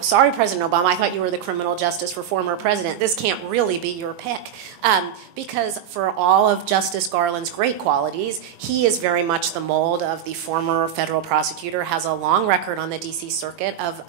Sorry, President Obama, I thought you were the criminal justice reformer president. This can't really be your pick. Because for all of Justice Garland's great qualities, he is very much the mold of the former federal prosecutor, has a long record on the D.C. Circuit of,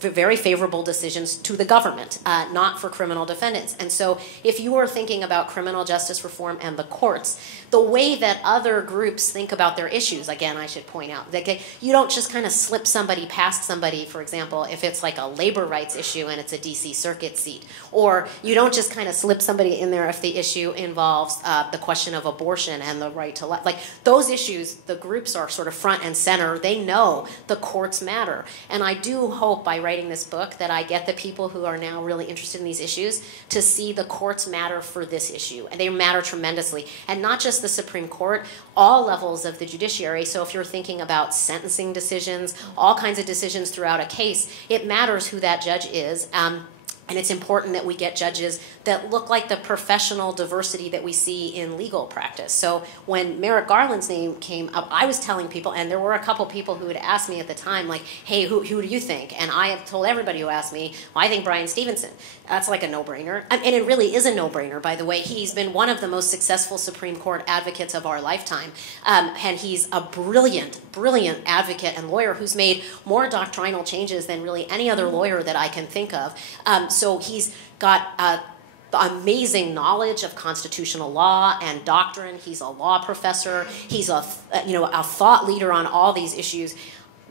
very favorable decisions to the government, not for criminal defendants. And so if you are thinking about criminal justice reform and the courts, the way that other groups think about their issues, again, I should point out, that you don't just kind of slip somebody past somebody, for example, if it's like a labor rights issue and it's a D.C. Circuit seat. Or you don't just kind of slip somebody in there if the issue involves the question of abortion and the right to life. Like those issues, the groups are sort of front and center. They know the courts matter. And I do hope by writing this book that I get the people who are now really interested in these issues to see the courts matter for this issue. And they matter tremendously. And not just the Supreme Court, all levels of the judiciary. So if you're thinking about sentencing decisions, all kinds of decisions throughout a case, it matters who that judge is. And it's important that we get judges that look like the professional diversity that we see in legal practice. So when Merrick Garland's name came up, I was telling people, and there were a couple people who had asked me at the time, like, hey, who do you think? And I have told everybody who asked me, well, I think Bryan Stevenson. That's like a no-brainer. And it really is a no-brainer, by the way. He's been one of the most successful Supreme Court advocates of our lifetime. And he's a brilliant, brilliant advocate and lawyer who's made more doctrinal changes than really any other lawyer that I can think of. So he's got amazing knowledge of constitutional law and doctrine. He's a law professor. He's a thought leader on all these issues.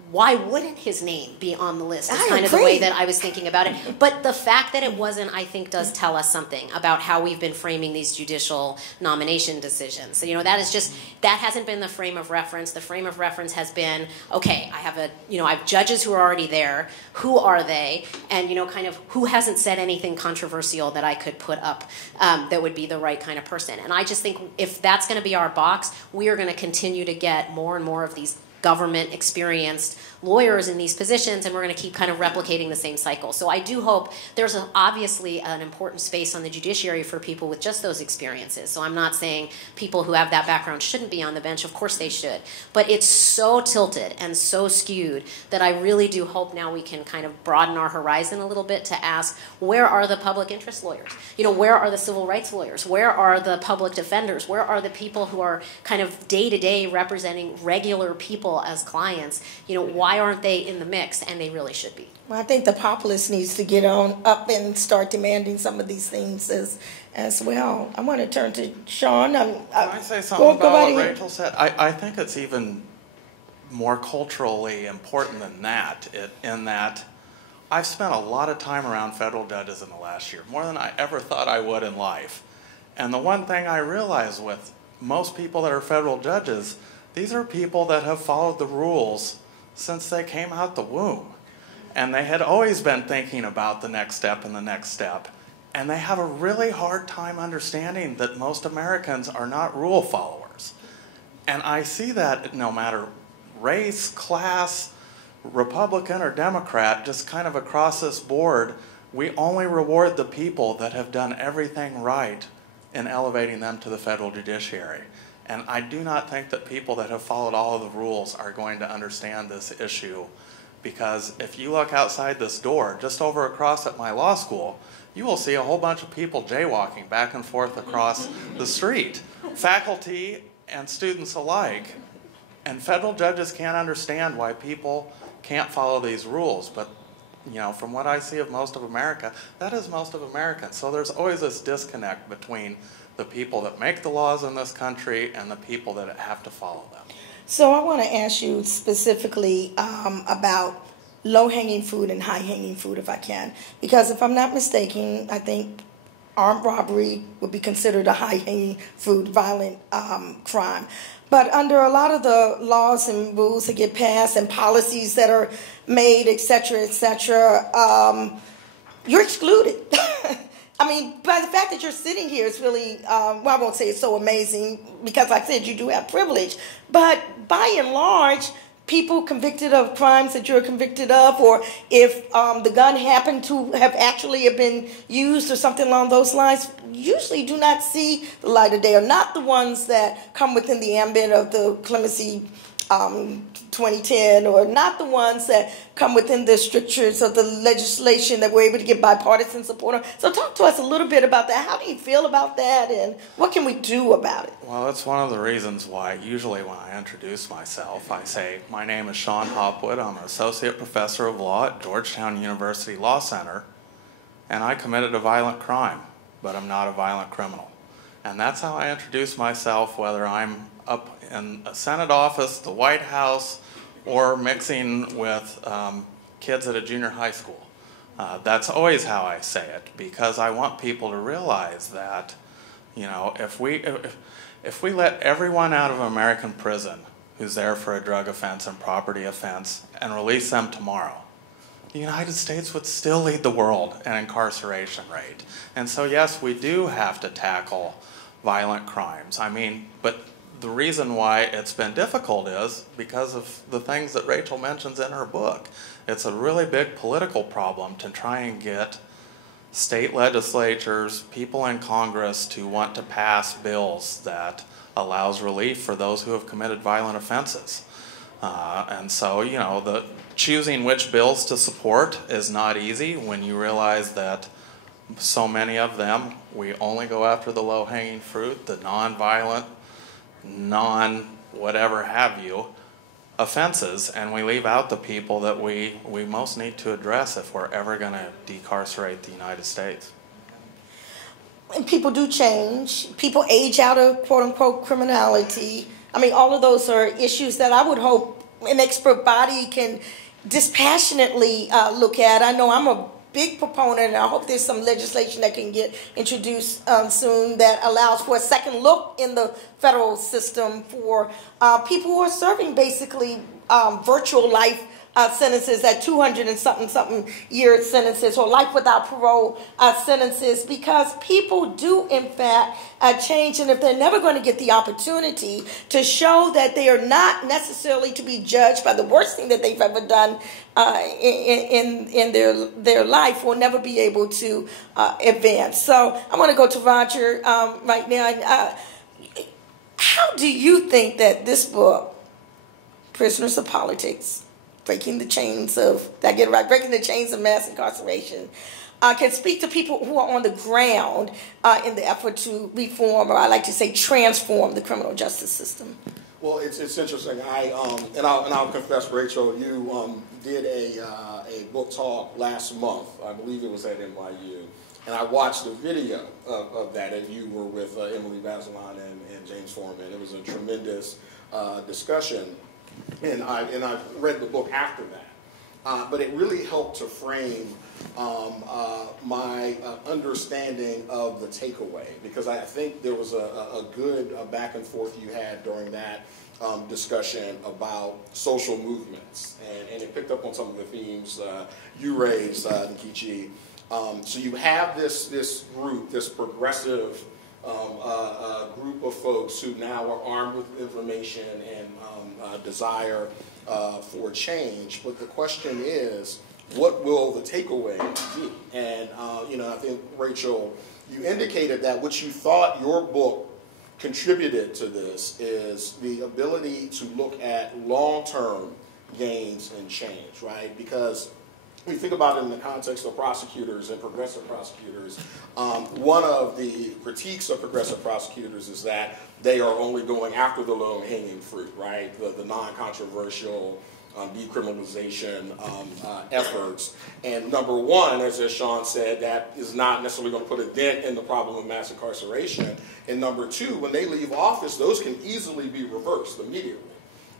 Why wouldn't his name be on the list? Is kind of the way that I was thinking about it. But the fact that it wasn't, I think, does tell us something about how we've been framing these judicial nomination decisions. So, that hasn't been the frame of reference. The frame of reference has been, okay, I have judges who are already there. Who are they? And, kind of who hasn't said anything controversial that I could put up that would be the right kind of person. And I just think if that's going to be our box, we are going to continue to get more and more of these government experienced lawyers in these positions, and we're going to keep kind of replicating the same cycle. So I do hope there's obviously an important space on the judiciary for people with just those experiences. So I'm not saying people who have that background shouldn't be on the bench. Of course they should. But it's so tilted and so skewed that I really do hope now we can kind of broaden our horizon a little bit to ask, where are the public interest lawyers? Where are the civil rights lawyers? Where are the public defenders? Where are the people who are kind of day-to-day representing regular people as clients? Why aren't they in the mix? And they really should be. Well, I think the populace needs to get on up and start demanding some of these things as well. I want to turn to Sean. Can I say something about what Rachel said? I think it's even more culturally important than that, in that I've spent a lot of time around federal judges in the last year, more than I ever thought I would in life. And the one thing I realize with most people that are federal judges, these are people that have followed the rules since they came out the womb. And they had always been thinking about the next step and the next step. And they have a really hard time understanding that most Americans are not rule followers. And I see that no matter race, class, Republican or Democrat, just kind of across this board, we only reward the people that have done everything right in elevating them to the federal judiciary. And I do not think that people that have followed all of the rules are going to understand this issue, because if you look outside this door, just over across at my law school, you will see a whole bunch of people jaywalking back and forth across the street, faculty and students alike. And federal judges can't understand why people can't follow these rules. But, you know, from what I see of most of America, that is most of Americans. So there's always this disconnect between the people that make the laws in this country and the people that have to follow them. So I want to ask you specifically about low-hanging fruit and high-hanging fruit, if I can. Because if I'm not mistaken, I think armed robbery would be considered a high-hanging fruit, violent crime. But under a lot of the laws and rules that get passed and policies that are made, et cetera, you're excluded. I mean, by the fact that you're sitting here, it's really, well, I won't say it's so amazing, because like I said, you do have privilege. But by and large, people convicted of crimes that you're convicted of, or if the gun happened to have actually been used or something along those lines, usually do not see the light of day, or not the ones that come within the ambit of the clemency 2010, or not the ones that come within the strictures of the legislation that we're able to get bipartisan support on. So talk to us a little bit about that. How do you feel about that, and what can we do about it? Well, that's one of the reasons why usually when I introduce myself, I say, my name is Sean Hopwood. I'm an associate professor of law at Georgetown University Law Center, and I committed a violent crime, but I'm not a violent criminal. And that's how I introduce myself, whether I'm up in a Senate office, the White House, or mixing with kids at a junior high school. That's always how I say it, because I want people to realize that, you know, if we let everyone out of American prison who's there for a drug offense and property offense and release them tomorrow, the United States would still lead the world in incarceration rate. And so yes, we do have to tackle violent crimes. I mean, but the reason why it's been difficult is because of the things that Rachel mentions in her book. It's a really big political problem to try and get state legislatures, people in Congress, to want to pass bills that allows relief for those who have committed violent offenses. And so, you know, choosing which bills to support is not easy when you realize that so many of them, we only go after the low-hanging fruit, the non-violent, non-whatever have you offenses, and we leave out the people that we most need to address if we're ever going to decarcerate the United States. And people do change. People age out of quote-unquote criminality. I mean, all of those are issues that I would hope an expert body can dispassionately look at. I know I'm a big proponent, and I hope there's some legislation that can get introduced soon that allows for a second look in the federal system for people who are serving basically virtual life sentences at 200 and something year sentences, or life without parole sentences, because people do in fact change, and if they're never going to get the opportunity to show that they are not necessarily to be judged by the worst thing that they've ever done in their life, will never be able to advance. So I want to go to Roger right now. How do you think that this book, Prisoners of Politics, breaking the chains of mass incarceration, can speak to people who are on the ground in the effort to reform, or I like to say transform, the criminal justice system? Well, it's interesting. I'll confess, Rachel, you did a book talk last month. I believe it was at NYU, and I watched a video of that, and you were with Emily Bazelon and James Foreman. It was a tremendous discussion. and I read the book after that. But it really helped to frame my understanding of the takeaway, because I think there was a good back and forth you had during that discussion about social movements, and it picked up on some of the themes you raised, Nkechi. So you have this group, this progressive group of folks who now are armed with information and desire for change. But the question is, what will the takeaway be? And I think, Rachel, you indicated that what you thought your book contributed to this is the ability to look at long-term gains and change, right? Because we think about it in the context of prosecutors and progressive prosecutors. One of the critiques of progressive prosecutors is that they are only going after the low-hanging fruit, right? The non-controversial decriminalization efforts. And number one, as Sean said, that is not necessarily going to put a dent in the problem of mass incarceration. And number two, when they leave office, those can easily be reversed immediately,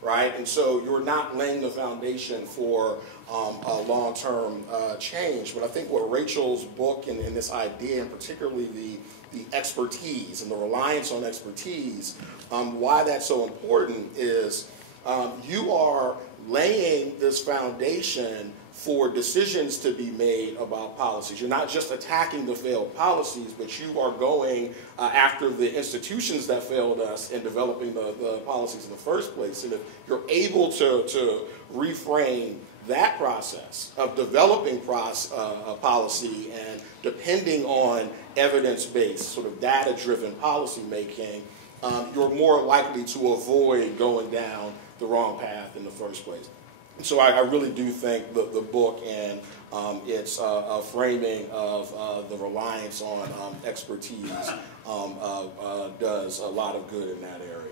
right? And so you're not laying the foundation for a long-term change. But I think what Rachel's book and this idea, and particularly the expertise and the reliance on expertise, why that's so important is you are laying this foundation for decisions to be made about policies. You're not just attacking the failed policies, but you are going after the institutions that failed us in developing the policies in the first place. And if you're able to reframe that process of developing policy and depending on evidence-based, sort of data-driven policy making, you're more likely to avoid going down the wrong path in the first place. And so I really do think the book and its framing of the reliance on expertise does a lot of good in that area.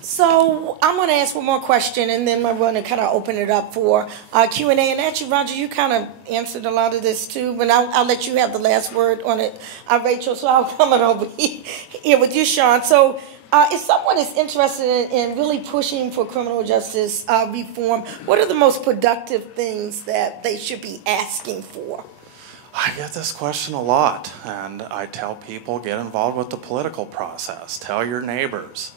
So I'm going to ask one more question, and then I'm going to kind of open it up for Q&A. And actually, Roger, you kind of answered a lot of this too, but I'll let you have the last word on it, Rachel. So I'll come on over here with you, Sean. So if someone is interested in really pushing for criminal justice reform, what are the most productive things that they should be asking for? I get this question a lot, and I tell people, get involved with the political process. Tell your neighbors.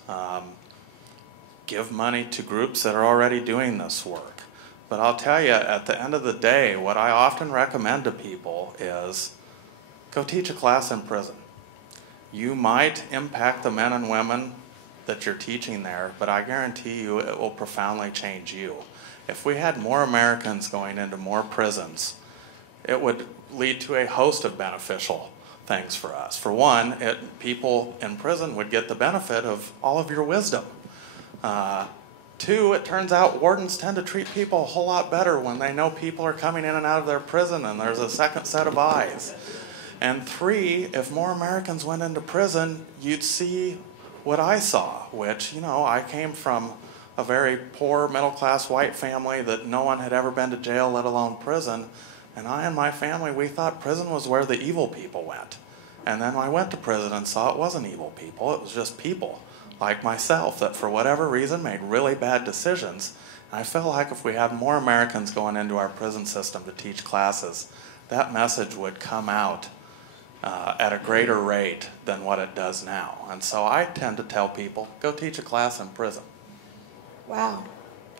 Give money to groups that are already doing this work. But I'll tell you, at the end of the day, what I often recommend to people is go teach a class in prison. You might impact the men and women that you're teaching there, but I guarantee you it will profoundly change you. If we had more Americans going into more prisons, it would lead to a host of beneficial things for us. For one, people in prison would get the benefit of all of your wisdom. Two, it turns out wardens tend to treat people a whole lot better when they know people are coming in and out of their prison and there's a second set of eyes. And three, if more Americans went into prison, you'd see what I saw, which, I came from a very poor middle-class white family that no one had ever been to jail, let alone prison. And I and my family, we thought prison was where the evil people went. And then I went to prison and saw it wasn't evil people, it was just people like myself that for whatever reason made really bad decisions. And I felt like if we had more Americans going into our prison system to teach classes, that message would come out at a greater rate than what it does now. And so I tend to tell people, go teach a class in prison. Wow,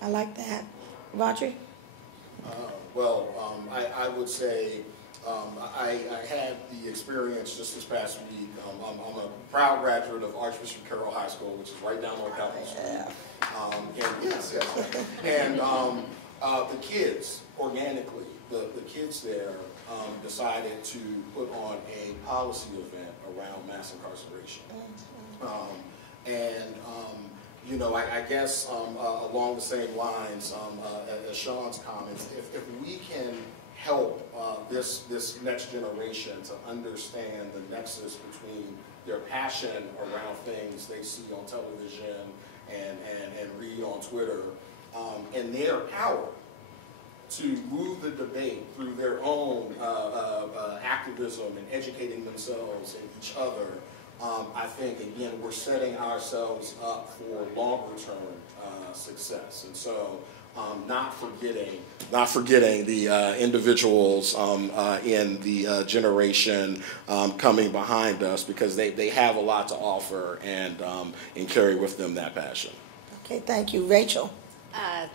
I like that. Roger? I would say I had the experience just this past week. I'm a proud graduate of Archbishop Carroll High School, which is right down North Capitol Street. And the kids, organically, the kids there decided to put on a policy event around mass incarceration. I guess along the same lines as Sean's comments, if we can help this next generation to understand the nexus between their passion around things they see on television and read on Twitter, and their power to move the debate through their own activism and educating themselves and each other, I think, again, we're setting ourselves up for longer-term success. And so not forgetting the individuals in the generation coming behind us, because they have a lot to offer and carry with them that passion. Okay, thank you. Rachel?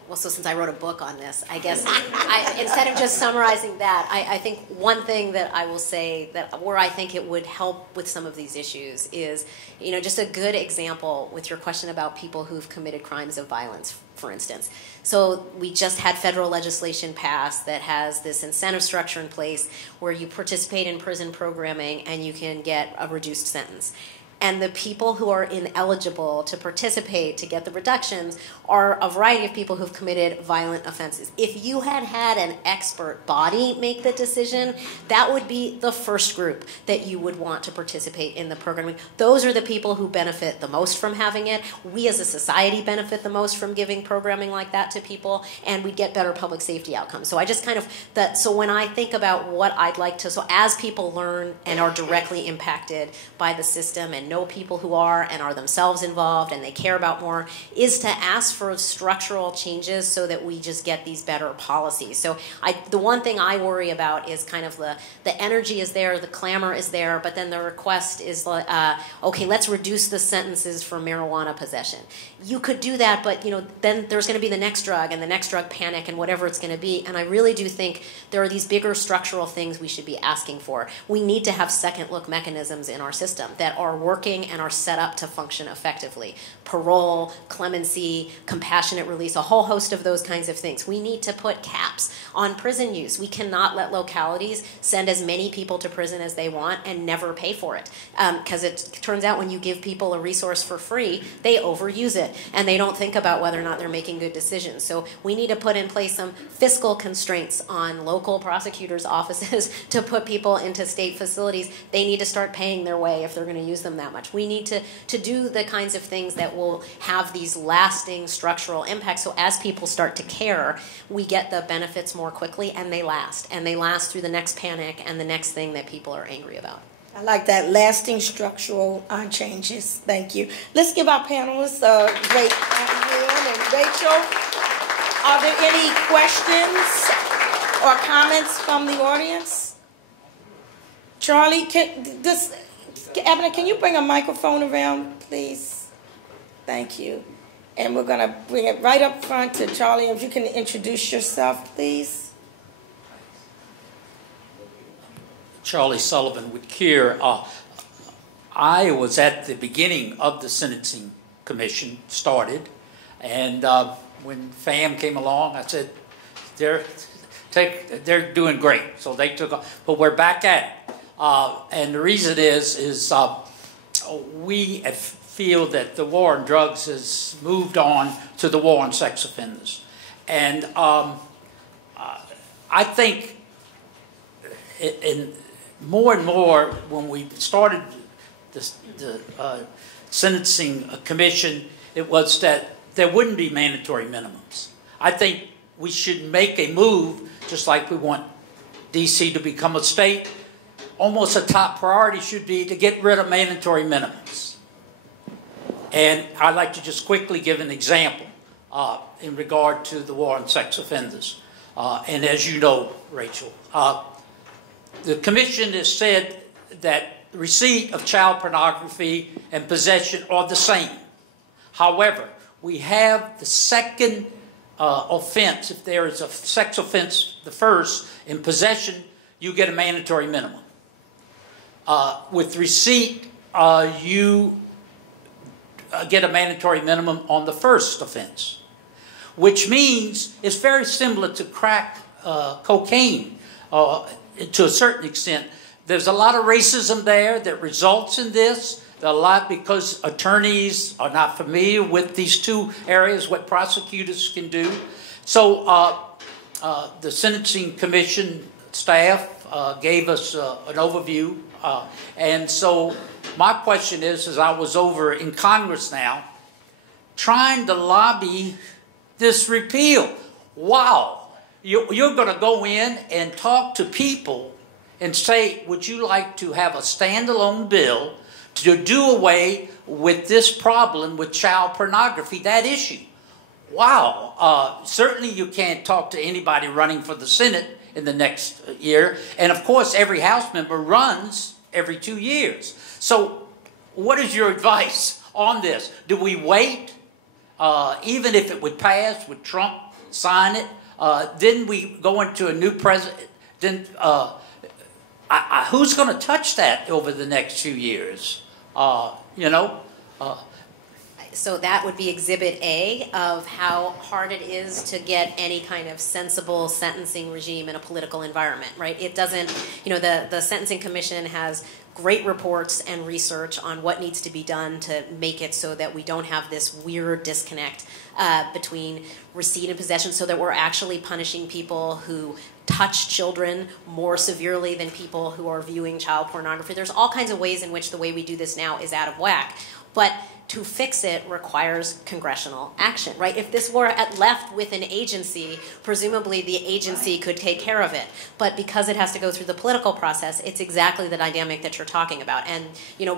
Well, so since I wrote a book on this, I guess instead of just summarizing that, I think one thing that I will say that where I think it would help with some of these issues is, just a good example with your question about people who've committed crimes of violence, for instance. So we just had federal legislation passed that has this incentive structure in place where you participate in prison programming and you can get a reduced sentence. And the people who are ineligible to participate to get the reductions are a variety of people who've committed violent offenses. If you had an expert body make the decision, that would be the first group that you would want to participate in the programming. Those are the people who benefit the most from having it. We as a society benefit the most from giving programming like that to people, and we get better public safety outcomes. So I just so when I think about what I'd like to, so as people learn and are directly impacted by the system and know people who are and are themselves involved and they care about more, is to ask for structural changes so that we just get these better policies. So the one thing I worry about is kind of the energy is there, the clamor is there, but then the request is okay, let's reduce the sentences for marijuana possession. You could do that, but then there's going to be the next drug and the next drug panic and whatever it's going to be. And I really do think there are these bigger structural things we should be asking for. We need to have second look mechanisms in our system that are working and are set up to function effectively. Parole, clemency, compassionate release, a whole host of those kinds of things. We need to put caps on prison use. We cannot let localities send as many people to prison as they want and never pay for it. Because it turns out when you give people a resource for free, they overuse it and they don't think about whether or not they're making good decisions. So we need to put in place some fiscal constraints on local prosecutors' offices to put people into state facilities. They need to start paying their way if they're going to use them that much. We need to do the kinds of things that will have these lasting structural impacts. So as people start to care, we get the benefits more quickly and they last. And they last through the next panic and the next thing that people are angry about. I like that, lasting structural changes. Thank you. Let's give our panelists a great hand. And Rachel, are there any questions or comments from the audience? Charlie, Ebony, can you bring a microphone around, please? Thank you. And we're going to bring it right up front to Charlie. If you can introduce yourself, please. Charlie Sullivan with CARE. I was at the beginning of the Sentencing Commission started, and when FAM came along, I said, they're doing great. So they took off, but we're back at it. And the reason is we feel that the war on drugs has moved on to the war on sex offenders. And I think in more and more, when we started the Sentencing Commission, it was that there wouldn't be mandatory minimums. I think we should make a move, just like we want D.C. to become a state. Almost a top priority should be to get rid of mandatory minimums. And I'd like to just quickly give an example in regard to the war on sex offenders. And as you know, Rachel, the Commission has said that receipt of child pornography and possession are the same. However, we have the second offense. If there is a sex offense, the first, in possession, you get a mandatory minimum. With receipt, you get a mandatory minimum on the first offense, which means it's very similar to crack cocaine to a certain extent. There's a lot of racism there that results in this. A lot because attorneys are not familiar with these two areas, what prosecutors can do. So the Sentencing Commission staff gave us an overview. And so my question is I was over in Congress now trying to lobby this repeal. Wow. You're going to go in and talk to people and say, would you like to have a standalone bill to do away with this problem with child pornography, that issue. Wow. Certainly you can't talk to anybody running for the Senate in the next year. And of course, every House member runs every 2 years. So what is your advice on this? Do we wait? Even if it would pass, would Trump sign it? Then we go into a new president. Then who's going to touch that over the next few years? So that would be Exhibit A of how hard it is to get any kind of sensible sentencing regime in a political environment, right? It doesn't, the Sentencing Commission has great reports and research on what needs to be done to make it so that we don't have this weird disconnect between receipt and possession, so that we're actually punishing people who touch children more severely than people who are viewing child pornography. There's all kinds of ways in which the way we do this now is out of whack. But to fix it requires congressional action, right? If this were left with an agency, presumably the agency could take care of it. But because it has to go through the political process, it's exactly the dynamic that you're talking about. And,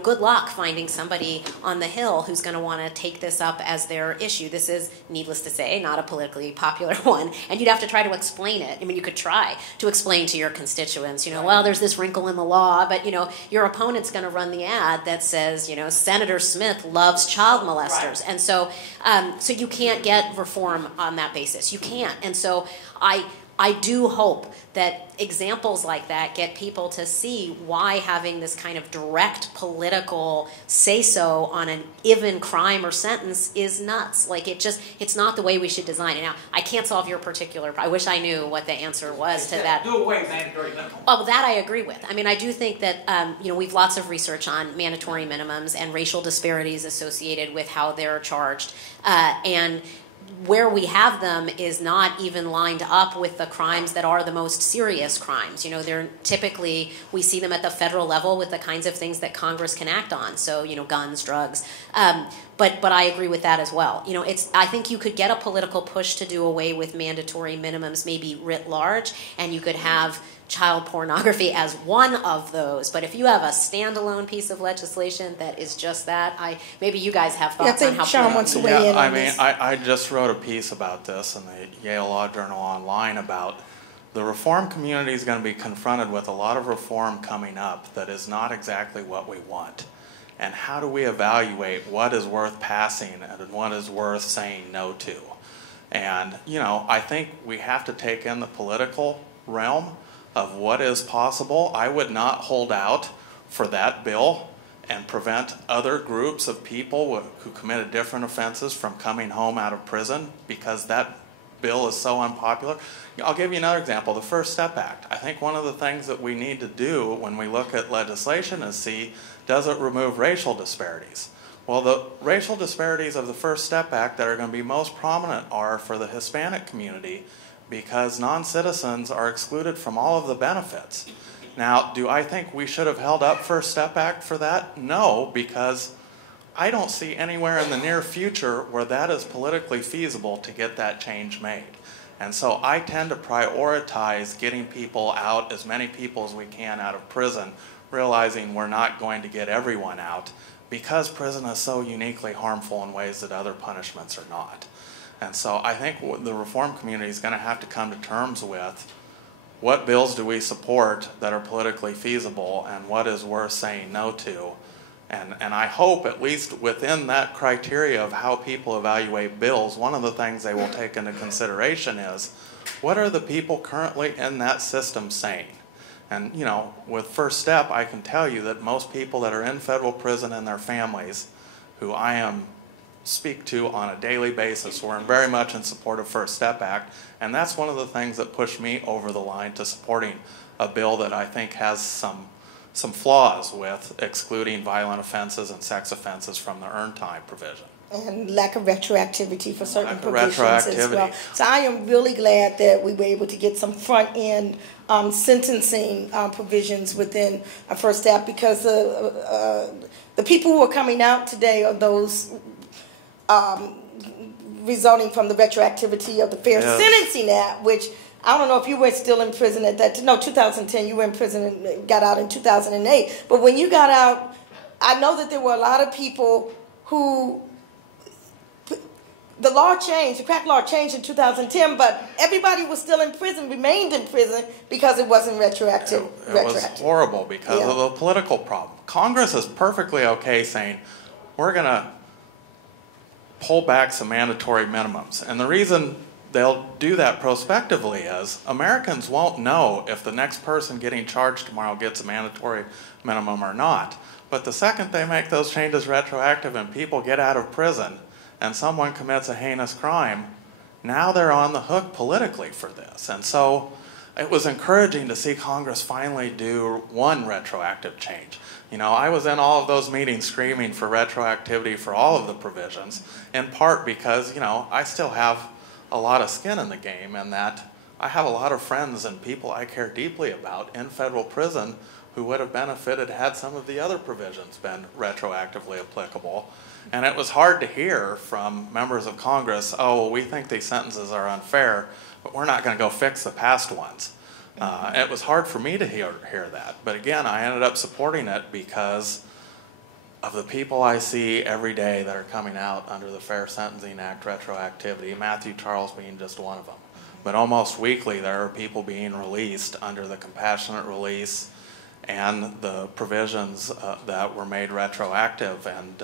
good luck finding somebody on the Hill who's going to want to take this up as their issue. This is, needless to say, not a politically popular one. And you'd have to try to explain it. I mean, you could try to explain to your constituents, well, there's this wrinkle in the law, but, your opponent's going to run the ad that says, Senator Smith loves child molesters. Right. And so you can't get reform on that basis. You can't. And so I do hope that examples like that get people to see why having this kind of direct political say-so on an even crime or sentence is nuts. Like, it's not the way we should design it. Now, I can't solve your particular, I wish I knew what the answer was to that. Do away with mandatory minimum. Oh, that I agree with. I mean, I do think that, we've lots of research on mandatory minimums and racial disparities associated with how they're charged. And where we have them is not even lined up with the crimes that are the most serious crimes. They're typically, we see them at the federal level with the kinds of things that Congress can act on. So, guns, drugs. But I agree with that as well. I think you could get a political push to do away with mandatory minimums, maybe writ large, and you could have child pornography as one of those. But if you have a standalone piece of legislation that is just that, maybe you guys have thoughts on how. Sean wants to weigh in on this. I just wrote a piece about this in the Yale Law Journal online about the reform community is going to be confronted with a lot of reform coming up that is not exactly what we want. And how do we evaluate what is worth passing and what is worth saying no to? And, I think we have to take in the political realm of what is possible. I would not hold out for that bill and prevent other groups of people who committed different offenses from coming home out of prison because that bill is so unpopular. I'll give you another example, the First Step Act. I think one of the things that we need to do when we look at legislation is see, does it remove racial disparities? Well, the racial disparities of the First Step Act that are going to be most prominent are for the Hispanic community, because non-citizens are excluded from all of the benefits. Now, do I think we should have held up First Step Act for that? No, because I don't see anywhere in the near future where that is politically feasible to get that change made. And so I tend to prioritize getting people out, as many people as we can, out of prison, realizing we're not going to get everyone out, because prison is so uniquely harmful in ways that other punishments are not. And so I think the reform community is going to have to come to terms with what bills do we support that are politically feasible and what is worth saying no to. And I hope, at least within that criteria of how people evaluate bills, one of the things they will take into consideration is, what are the people currently in that system saying? And, with First Step, I can tell you that most people that are in federal prison and their families, who I speak to on a daily basis, were very much in support of First Step Act, and that's one of the things that pushed me over the line to supporting a bill that I think has some flaws with excluding violent offenses and sex offenses from the earned time provision. And lack of retroactivity for certain provisions as well. So I am really glad that we were able to get some front-end sentencing provisions within a First Step, because the people who are coming out today are those resulting from the retroactivity of the Fair Sentencing Act, which I don't know if you were still in prison at that. No, 2010. You were in prison and got out in 2008. But when you got out I know that there were a lot of people who, the law changed, the crack law changed in 2010, but everybody was still in prison, remained in prison because it wasn't retroactive. It was horrible because of the political problem. Congress is perfectly okay saying, we're going to pull back some mandatory minimums. And the reason they'll do that prospectively is Americans won't know if the next person getting charged tomorrow gets a mandatory minimum or not. But the second they make those changes retroactive and people get out of prison and someone commits a heinous crime, now they're on the hook politically for this. And so it was encouraging to see Congress finally do one retroactive change. You know, I was in all of those meetings screaming for retroactivity for all of the provisions, in part because, you know, I still have a lot of skin in the game, and that I have a lot of friends and people I care deeply about in federal prison who would have benefited had some of the other provisions been retroactively applicable. And it was hard to hear from members of Congress, oh, well, we think these sentences are unfair, but we're not going to go fix the past ones. It was hard for me to hear that. But again, I ended up supporting it because of the people I see every day that are coming out under the Fair Sentencing Act retroactivity, Matthew Charles being just one of them. But almost weekly there are people being released under the compassionate release and the provisions that were made retroactive. And,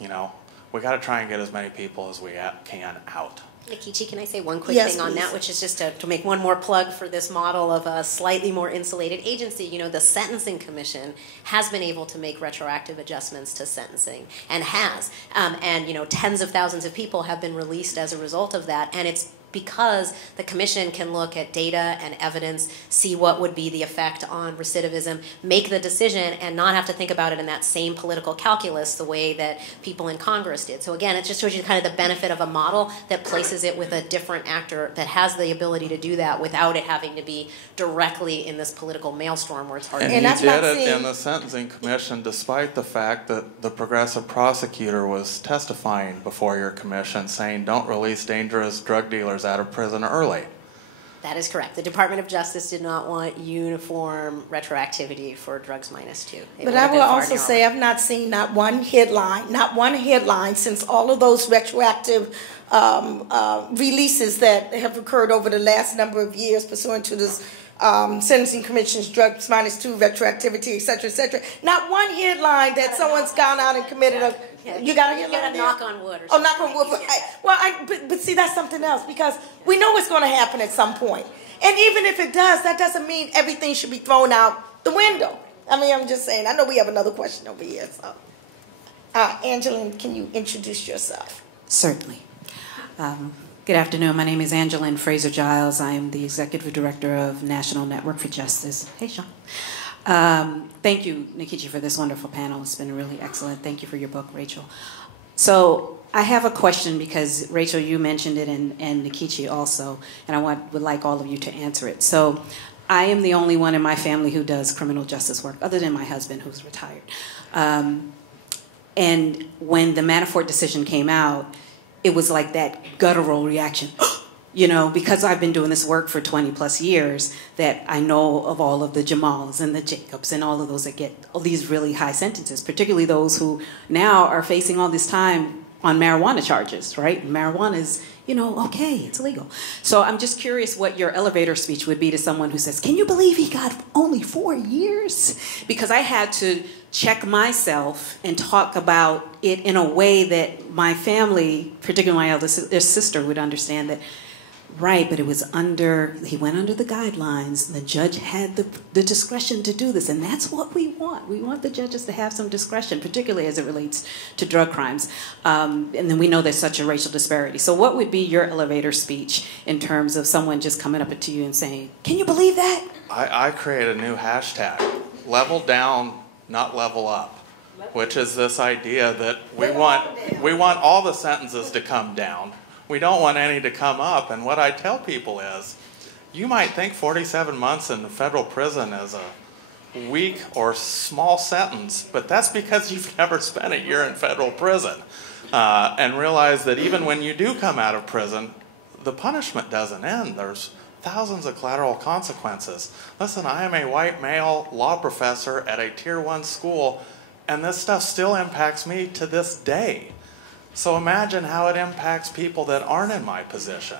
you know, we got to try and get as many people as we can out. Nkechi, can I say one quick thing on that, which is just to make one more plug for this model of a slightly more insulated agency. You know, the Sentencing Commission has been able to make retroactive adjustments to sentencing, and has. And, you know, tens of thousands of people have been released as a result of that, and it's because the commission can look at data and evidence, see what would be the effect on recidivism, make the decision, and not have to think about it in that same political calculus the way that people in Congress did. So again, it just shows you kind of the benefit of a model that places it with a different actor that has the ability to do that without it having to be directly in this political maelstrom where it's hard to do. And he did it in the Sentencing Commission despite the fact that the progressive prosecutor was testifying before your commission saying don't release dangerous drug dealers out of prison early. That is correct. The Department of Justice did not want uniform retroactivity for drugs -2. But I will also say I've not seen not one headline since all of those retroactive releases that have occurred over the last number of years pursuant to this Sentencing Commission's drugs -2 retroactivity, et cetera, et cetera. Not one headline that someone's gone out and committed a... You got a headline? You got to knock on wood or something. Oh, knock on wood. Well, but see, that's something else because we know it's going to happen at some point. And even if it does, that doesn't mean everything should be thrown out the window. I mean, I'm just saying. I know we have another question over here. So, Angeline, can you introduce yourself? Certainly. Good afternoon. My name is Angeline Fraser-Giles. I am the Executive Director of National Network for Justice. Hey, Sean. Thank you, Nkechi, for this wonderful panel. It's been really excellent. Thank you for your book, Rachel. So I have a question because, Rachel, you mentioned it and Nkechi also, and I would like all of you to answer it. So I am the only one in my family who does criminal justice work, other than my husband, who's retired. And when the Manafort decision came out, it was like that guttural reaction. You know, because I've been doing this work for 20 plus years, that I know of all of the Jamals and the Jacobs and all of those that get all these really high sentences, particularly those who now are facing all this time on marijuana charges, right? Marijuana is, you know, okay, it's illegal. So I'm just curious what your elevator speech would be to someone who says, can you believe he got only 4 years? Because I had to check myself and talk about it in a way that my family, particularly my eldest sister, would understand that. Right, but it was he went under the guidelines. The judge had the discretion to do this, and that's what we want. We want the judges to have some discretion, particularly as it relates to drug crimes. And then we know there's such a racial disparity. So what would be your elevator speech in terms of someone just coming up to you and saying, can you believe that? I create a new hashtag, level down, not level up, which is this idea that we want all the sentences to come down. We don't want any to come up. And what I tell people is, you might think 47 months in the federal prison is a weak or small sentence, but that's because you've never spent a year in federal prison. And realize that even when you do come out of prison, the punishment doesn't end. There's thousands of collateral consequences. Listen, I am a white male law professor at a Tier 1 school, And this stuff still impacts me to this day. So imagine how it impacts people that aren't in my position.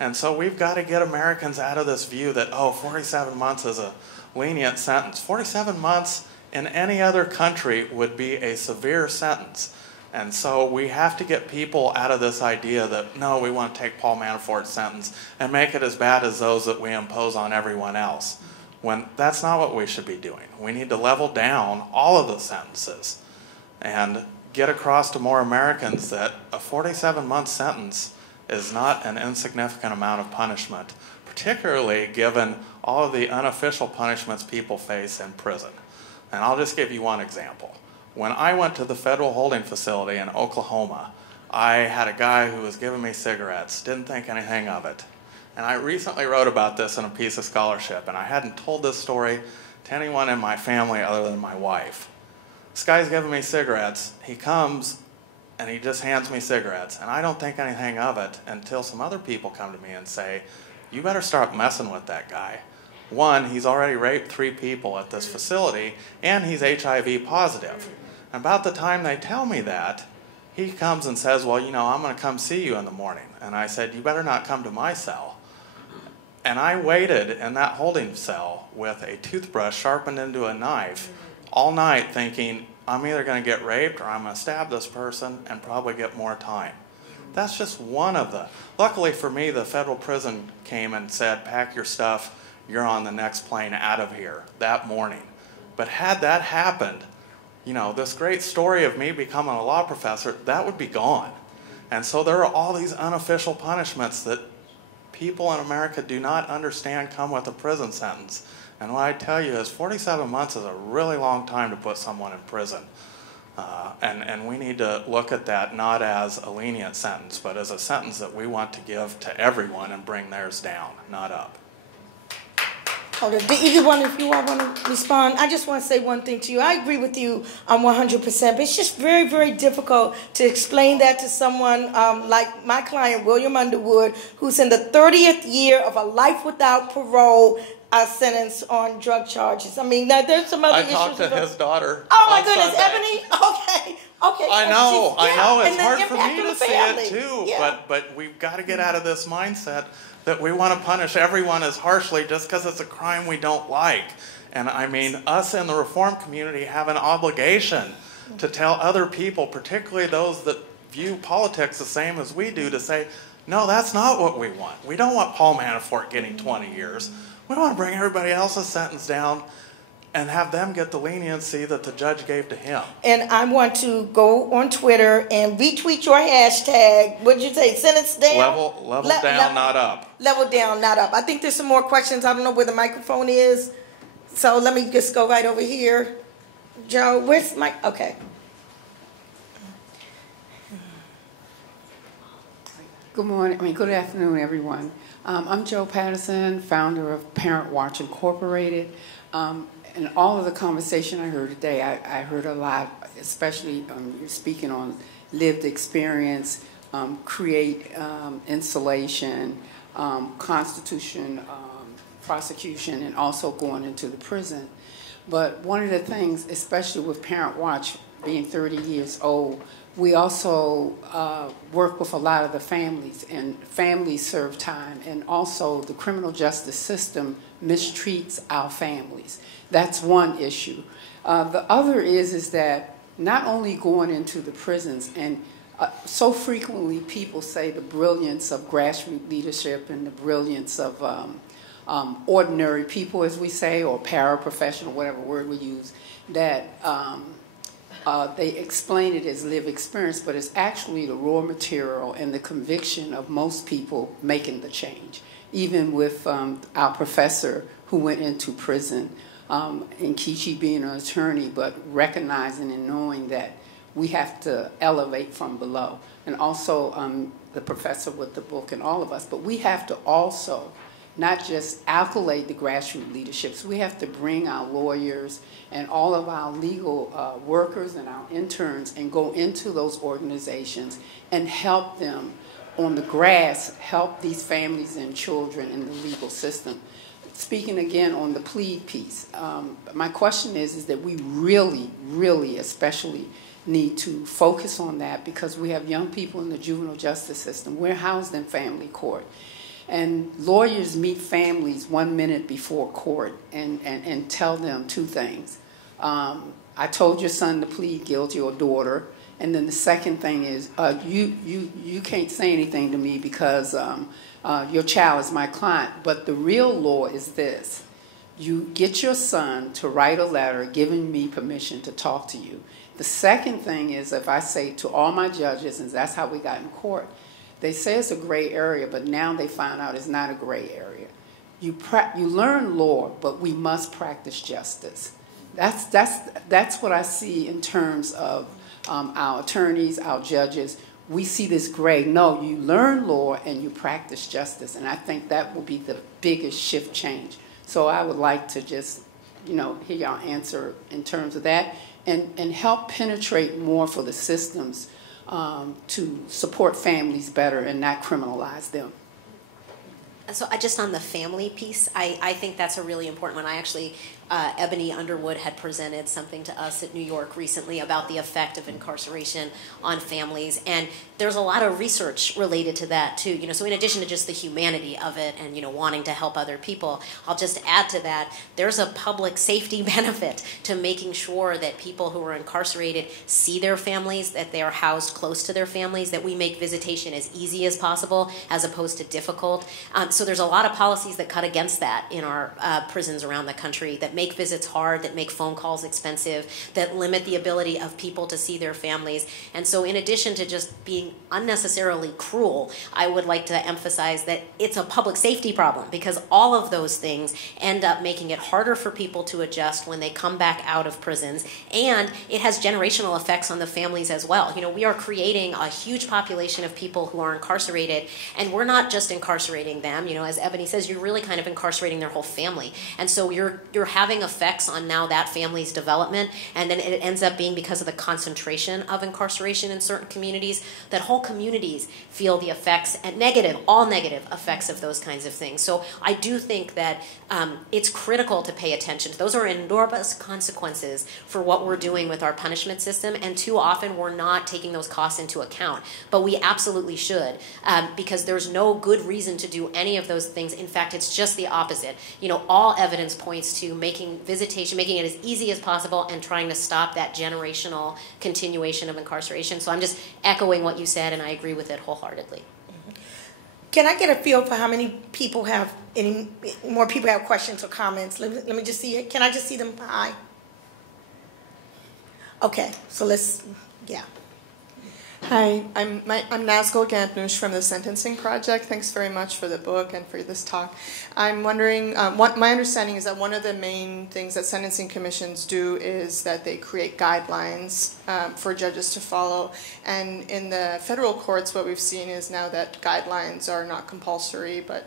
And so we've got to get Americans out of this view that, 47 months is a lenient sentence. 47 months in any other country would be a severe sentence. And so we have to get people out of this idea that, no, we want to take Paul Manafort's sentence and make it as bad as those that we impose on everyone else, when that's not what we should be doing. We need to level down all of the sentences and get across to more Americans that a 47-month sentence is not an insignificant amount of punishment, particularly given all of the unofficial punishments people face in prison. And I'll just give you one example. When I went to the federal holding facility in Oklahoma, I had a guy who was giving me cigarettes, didn't think anything of it. And I recently wrote about this in a piece of scholarship, and I hadn't told this story to anyone in my family other than my wife. This guy's giving me cigarettes. He comes and he just hands me cigarettes, and I don't think anything of it until some other people come to me and say, you better start messing with that guy. One, he's already raped 3 people at this facility, and he's HIV positive. And about the time they tell me that, he comes and says, well, I'm going to come see you in the morning. And I said, you better not come to my cell. And I waited in that holding cell with a toothbrush sharpened into a knife all night thinking, I'm either going to get raped or I'm going to stab this person and probably get more time. That's just one of the... Luckily for me, the federal prison came and said, pack your stuff, you're on the next plane out of here that morning. But had that happened, this great story of me becoming a law professor, that would be gone. And so there are all these unofficial punishments that people in America do not understand come with a prison sentence. And what I tell you is 47 months is a really long time to put someone in prison. And we need to look at that not as a lenient sentence, but as a sentence that we want to give to everyone and bring theirs down, not up. Either one of you all want to respond? I just want to say one thing to you. I agree with you 100%, but it's just very, very difficult to explain that to someone like my client, William Underwood, who's in the 30th year of a life without parole sentence on drug charges. I mean, there's some other issues. I talked to his daughter. Oh, my goodness, Sunday. Ebony? Okay. I know. It's hard for me to see family. it, too. Yeah. But we've got to get out of this mindset that we want to punish everyone as harshly just because it's a crime we don't like. And I mean, us in the reform community have an obligation to tell other people, particularly those that view politics the same as we do, to say, no, that's not what we want. We don't want Paul Manafort getting 20 years. We want to bring everybody else's sentence down and have them get the leniency that the judge gave to him. And I want to go on Twitter and retweet your hashtag. What did you say? Sentence down? Level down, not up. Level down, not up. I think there's some more questions. I don't know where the microphone is. So let me just go right over here. Joe, where's my... Okay. Good afternoon, everyone. I'm Joe Patterson, founder of Parent Watch Incorporated. And all of the conversation I heard today, I heard a lot, especially speaking on lived experience, create insulation, constitution, prosecution, and also going into the prison. But one of the things, especially with Parent Watch being 30 years old, we also work with a lot of the families, and families serve time, and also the criminal justice system mistreats our families. That's one issue. The other is that not only going into the prisons, and so frequently people say the brilliance of grassroots leadership and the brilliance of ordinary people, as we say, or paraprofessional, whatever word we use, that they explain it as lived experience, but it's actually the raw material and the conviction of most people making the change. Even with our professor who went into prison, Nkechi being an attorney, but recognizing and knowing that we have to elevate from below. And also the professor with the book and all of us, but we have to also not just accolade the grassroots leaderships. We have to bring our lawyers and all of our legal workers and our interns and go into those organizations and help them on the grass, help these families and children in the legal system. speaking again on the plea piece, my question is that we really, really especially need to focus on that because we have young people in the juvenile justice system. We're housed in family court. And lawyers meet families 1 minute before court and tell them two things. I told your son to plead guilty or daughter. And then the second thing is, you can't say anything to me because your child is my client. But the real law is this. You get your son to write a letter giving me permission to talk to you. The second thing is if I say to all my judges, and that's how we got in court, they say it's a gray area, but now they find out it's not a gray area. You learn law, but we must practice justice. That's what I see in terms of our attorneys, our judges. We see this gray. No, you learn law and you practice justice, and I think that will be the biggest shift change. So I would like to just, hear y'all answer in terms of that and help penetrate more for the systems to support families better and not criminalize them. So just on the family piece, I think that's a really important one. I actually, Ebony Underwood had presented something to us at New York recently about the effect of incarceration on families. And there's a lot of research related to that too. So in addition to just the humanity of it and, wanting to help other people, I'll just add to that, there's a public safety benefit to making sure that people who are incarcerated see their families, that they are housed close to their families, that we make visitation as easy as possible as opposed to difficult. So there's a lot of policies that cut against that in our prisons around the country that make visits hard, that make phone calls expensive, that limit the ability of people to see their families. And so in addition to just being unnecessarily cruel, I would like to emphasize that it's a public safety problem because all of those things end up making it harder for people to adjust when they come back out of prisons. And it has generational effects on the families as well. We are creating a huge population of people who are incarcerated, and we're not just incarcerating them. As Ebony says, you're really kind of incarcerating their whole family. And so you're having effects on now that family's development, and then it ends up being because of the concentration of incarceration in certain communities, that whole communities feel the effects, and all negative effects of those kinds of things. So I do think that it's critical to pay attention. Those are enormous consequences for what we're doing with our punishment system, and too often we're not taking those costs into account. But we absolutely should, because there's no good reason to do any of those things. In fact, it's just the opposite. All evidence points to making it as easy as possible and trying to stop that generational continuation of incarceration. So I'm just echoing what you said, and I agree with it wholeheartedly. Can I get a feel for how many more people have questions or comments? Let me just see it. Can I just see them? Hi. Okay, so yeah. Hi, I'm Nazgul Gantnush from the Sentencing Project. Thanks very much for the book and for this talk. I'm wondering, my understanding is that one of the main things that sentencing commissions do is that they create guidelines for judges to follow. And in the federal courts, what we've seen is now that guidelines are not compulsory, but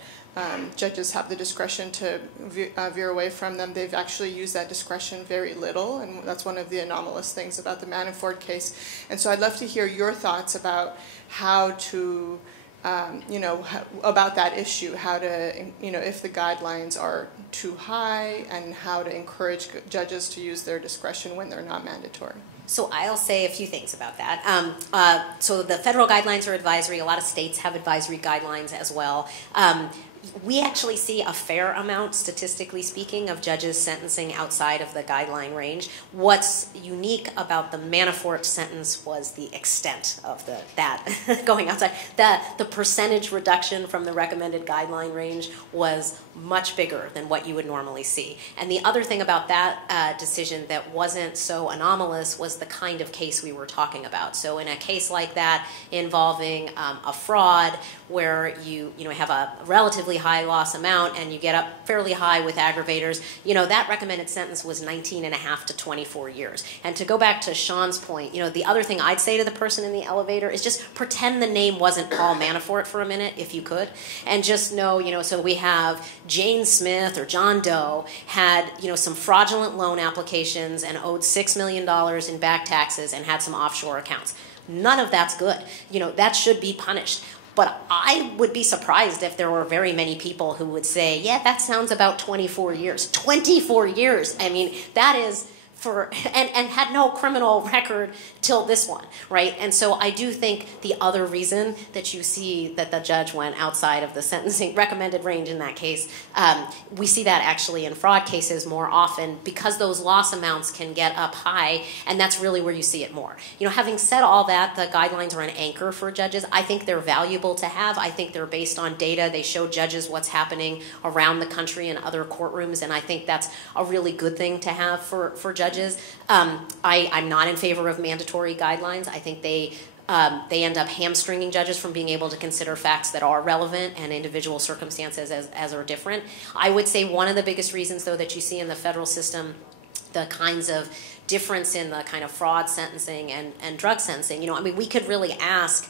judges have the discretion to veer away from them. They've actually used that discretion very little, and that's one of the anomalous things about the Manafort case. And so I'd love to hear your thoughts about how to, about that issue, how to, if the guidelines are too high, and how to encourage judges to use their discretion when they're not mandatory. So I'll say a few things about that. So the federal guidelines are advisory. A lot of states have advisory guidelines as well. We actually see a fair amount, statistically speaking, of judges sentencing outside of the guideline range. What's unique about the Manafort sentence was the extent of that going outside. The percentage reduction from the recommended guideline range was much bigger than what you would normally see. And the other thing about that decision that wasn't so anomalous was the kind of case we were talking about. So in a case like that involving a fraud where you have a relatively high loss amount and you get up fairly high with aggravators, that recommended sentence was 19.5 to 24 years. And to go back to Sean's point, the other thing I'd say to the person in the elevator is just pretend the name wasn't Paul Manafort for a minute, if you could, and just know, so we have Jane Smith or John Doe had, some fraudulent loan applications and owed $6 million in back taxes and had some offshore accounts. None of that's good. That should be punished. But I would be surprised if there were very many people who would say, yeah, that sounds about 24 years. 24 years. I mean, that is and had no criminal record till this one, right? And so I do think the other reason that you see that the judge went outside of the sentencing recommended range in that case, we see that actually in fraud cases more often because those loss amounts can get up high, and that's really where you see it more. You know, having said all that, the guidelines are an anchor for judges. I think they're valuable to have. I think they're based on data. They show judges what's happening around the country in other courtrooms, and I think that's a really good thing to have for judges. I'm not in favor of mandatory guidelines. I think they end up hamstringing judges from being able to consider facts that are relevant and individual circumstances as are different. I would say one of the biggest reasons, though, that you see in the federal system, the kinds of difference in the kind of fraud sentencing and drug sentencing, you know, I mean, we could really ask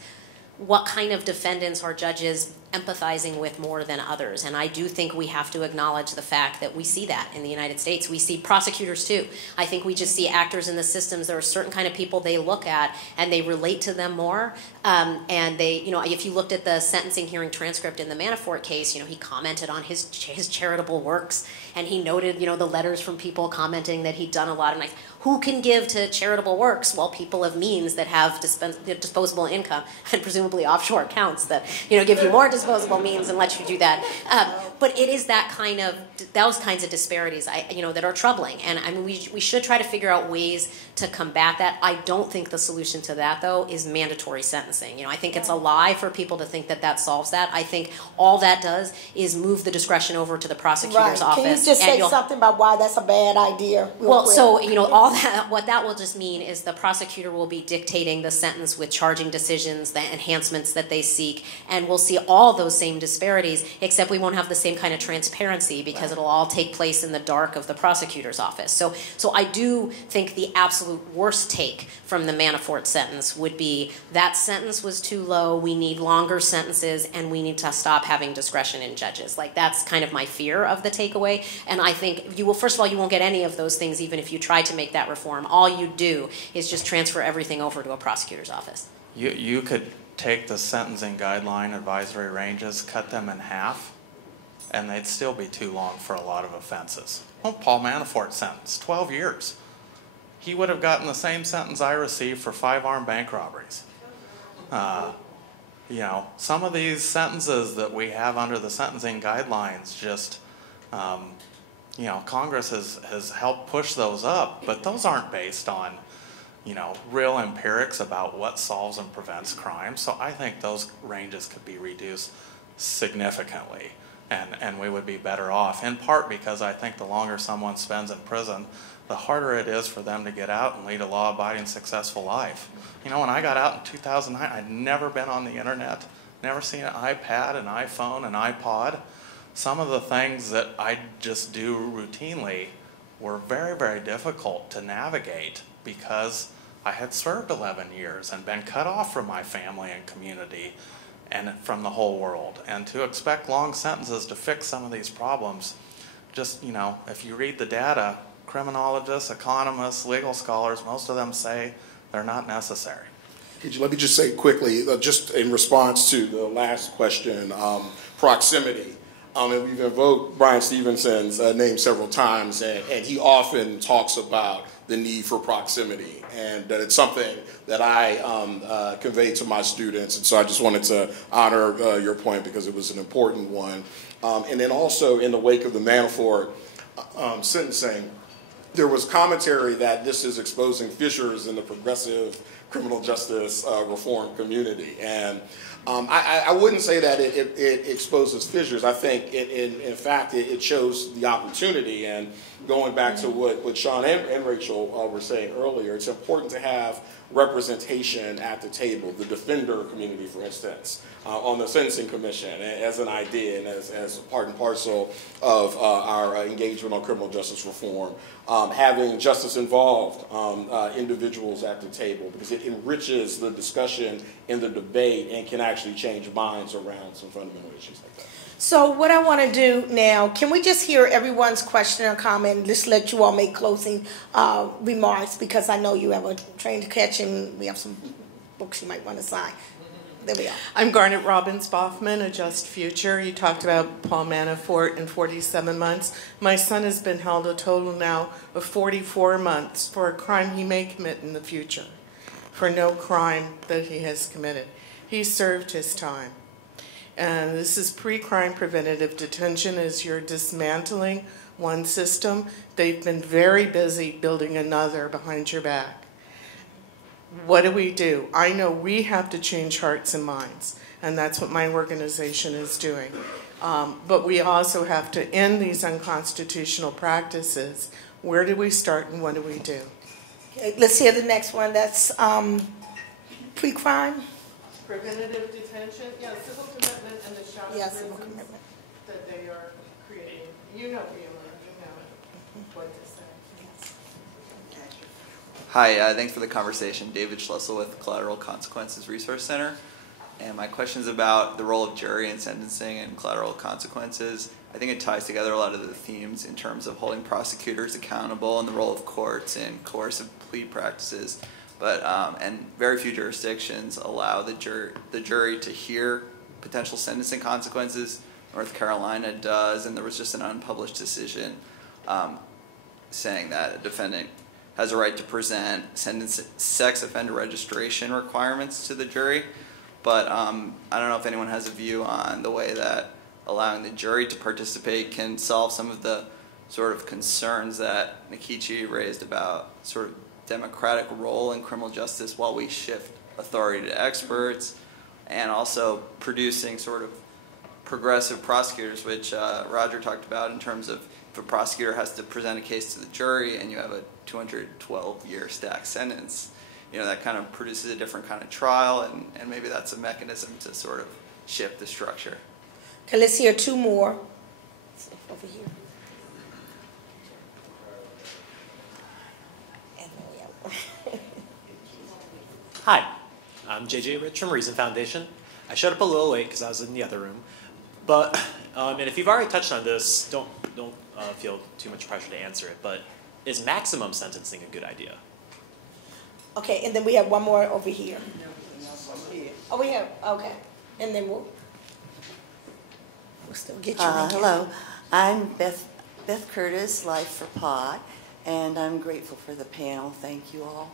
what kind of defendants are judges empathizing with more than others. And I do think we have to acknowledge the fact that we see that in the United States. We see prosecutors too. I think we just see actors in the systems. There are certain kind of people they look at and they relate to them more. And they, you know, if you looked at the sentencing hearing transcript in the Manafort case, you know, he commented on his charitable works, and he noted, you know, the letters from people commenting that he'd done a lot of nice. Who can give to charitable works? Well, people of means that have disposable income and presumably offshore accounts that, you know, give you more disposable means and let you do that. But it is that kind of, those kinds of disparities, you know, that are troubling. And I mean, we should try to figure out ways to combat that. I don't think the solution to that, though, is mandatory sentencing. You know, I think it's a lie for people to think that that solves that. I think all that does is move the discretion over to the prosecutor's office. Can you just say something about why that's a bad idea? Well, so, you know, all that, what that will just mean is the prosecutor will be dictating the sentence with charging decisions, the enhancements that they seek, and we'll see all those same disparities, except we won't have the same kind of transparency because it'll all take place in the dark of the prosecutor's office. So I do think the absolute worst take from the Manafort sentence would be that sentence was too low, we need longer sentences, and we need to stop having discretion in judges. Like, that's kind of my fear of the takeaway. And I think you will, first of all, you won't get any of those things even if you try to make that reform. All you do is just transfer everything over to a prosecutor's office. You could take the sentencing guideline advisory ranges, cut them in half, and they'd still be too long for a lot of offenses. Well, Paul Manafort sentence, 12 years. He would have gotten the same sentence I received for 5 armed bank robberies. You know, some of these sentences that we have under the sentencing guidelines just, you know, Congress has helped push those up, but those aren't based on, you know, real empirics about what solves and prevents crime. So I think those ranges could be reduced significantly, and we would be better off, in part because I think the longer someone spends in prison, the harder it is for them to get out and lead a law-abiding, successful life. You know, when I got out in 2009, I'd never been on the internet, never seen an iPad, an iPhone, an iPod. Some of the things that I just do routinely were very, very difficult to navigate because I had served 11 years and been cut off from my family and community and from the whole world. And to expect long sentences to fix some of these problems, just, you know, if you read the data, criminologists, economists, legal scholars, most of them say they're not necessary. Let me just say quickly, just in response to the last question, proximity. And we've invoked Brian Stevenson's name several times, and he often talks about the need for proximity, and that it's something that I convey to my students, and so I just wanted to honor your point because it was an important one. And then also in the wake of the Manafort sentencing, there was commentary that this is exposing fissures in the progressive criminal justice reform community, and I wouldn't say that it exposes fissures. I think, in fact, it shows the opportunity. And going back to what Sean and Rachel were saying earlier, it's important to have representation at the table. The defender community, for instance, on the Sentencing Commission, as an idea and as part and parcel of our engagement on criminal justice reform. Having justice-involved individuals at the table, because it enriches the discussion and the debate and can actually change minds around some fundamental issues like that. So what I want to do now, can we just hear everyone's question or comment? Just let you all make closing remarks, because I know you have a train to catch and we have some books you might want to sign. There we are. I'm Garnet Robbins Boffman, A Just Future. You talked about Paul Manafort in 47 months. My son has been held a total now of 44 months for a crime he may commit in the future, for no crime that he has committed. He served his time. And this is pre-crime preventative detention as you're dismantling one system. They've been very busy building another behind your back. What do? I know we have to change hearts and minds, and that's what my organization is doing. But we also have to end these unconstitutional practices. Where do we start and what do we do? Okay, let's hear the next one. That's pre-crime. Preventative detention, civil commitment and the shadow Civil prisons commitment. that they are creating. You know what to say. Hi, thanks for the conversation. David Schlessel with Collateral Consequences Resource Center. And my question is about the role of jury in sentencing and collateral consequences. I think it ties together a lot of the themes in terms of holding prosecutors accountable and the role of courts in coercive plea practices. But and very few jurisdictions allow the jury to hear potential sentencing consequences. North Carolina does, and there was just an unpublished decision saying that a defendant has a right to present sex offender registration requirements to the jury. But I don't know if anyone has a view on the way that allowing the jury to participate can solve some of the sort of concerns that Nkechi raised about sort of democratic role in criminal justice while we shift authority to experts, and also producing sort of progressive prosecutors, which Roger talked about in terms of if a prosecutor has to present a case to the jury and you have a 212-year stacked sentence, that kind of produces a different kind of trial, and maybe that's a mechanism to sort of shift the structure. Okay, let's hear two more. Over here. Hi, I'm JJ Rich from Reason Foundation. I showed up a little late because I was in the other room. But, and if you've already touched on this, don't feel too much pressure to answer it, but is maximum sentencing a good idea? Okay, and then we have one more over here. Oh, we have, okay. And then we'll still get you. Hello, I'm Beth Curtis, Life for Pod, and I'm grateful for the panel. Thank you all.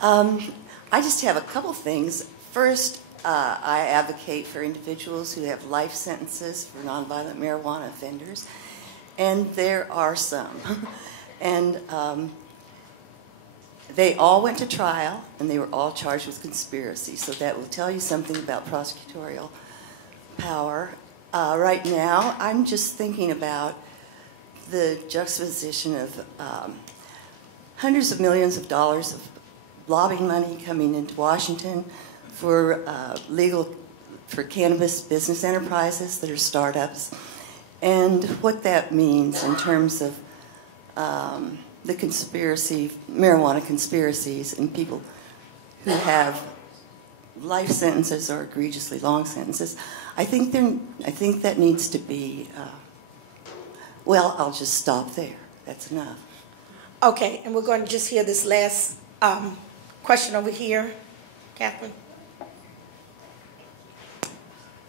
I just have a couple things. First, I advocate for individuals who have life sentences for nonviolent marijuana offenders, and there are some. And they all went to trial, and they were all charged with conspiracy, so that will tell you something about prosecutorial power. Right now, I'm just thinking about the juxtaposition of hundreds of millions of dollars of lobbying money coming into Washington for cannabis business enterprises that are startups, and what that means in terms of the marijuana conspiracies, and people who have life sentences or egregiously long sentences. I think that needs to be. Well, I'll just stop there. That's enough. Okay, and we're going to just hear this last question over here, Catherine.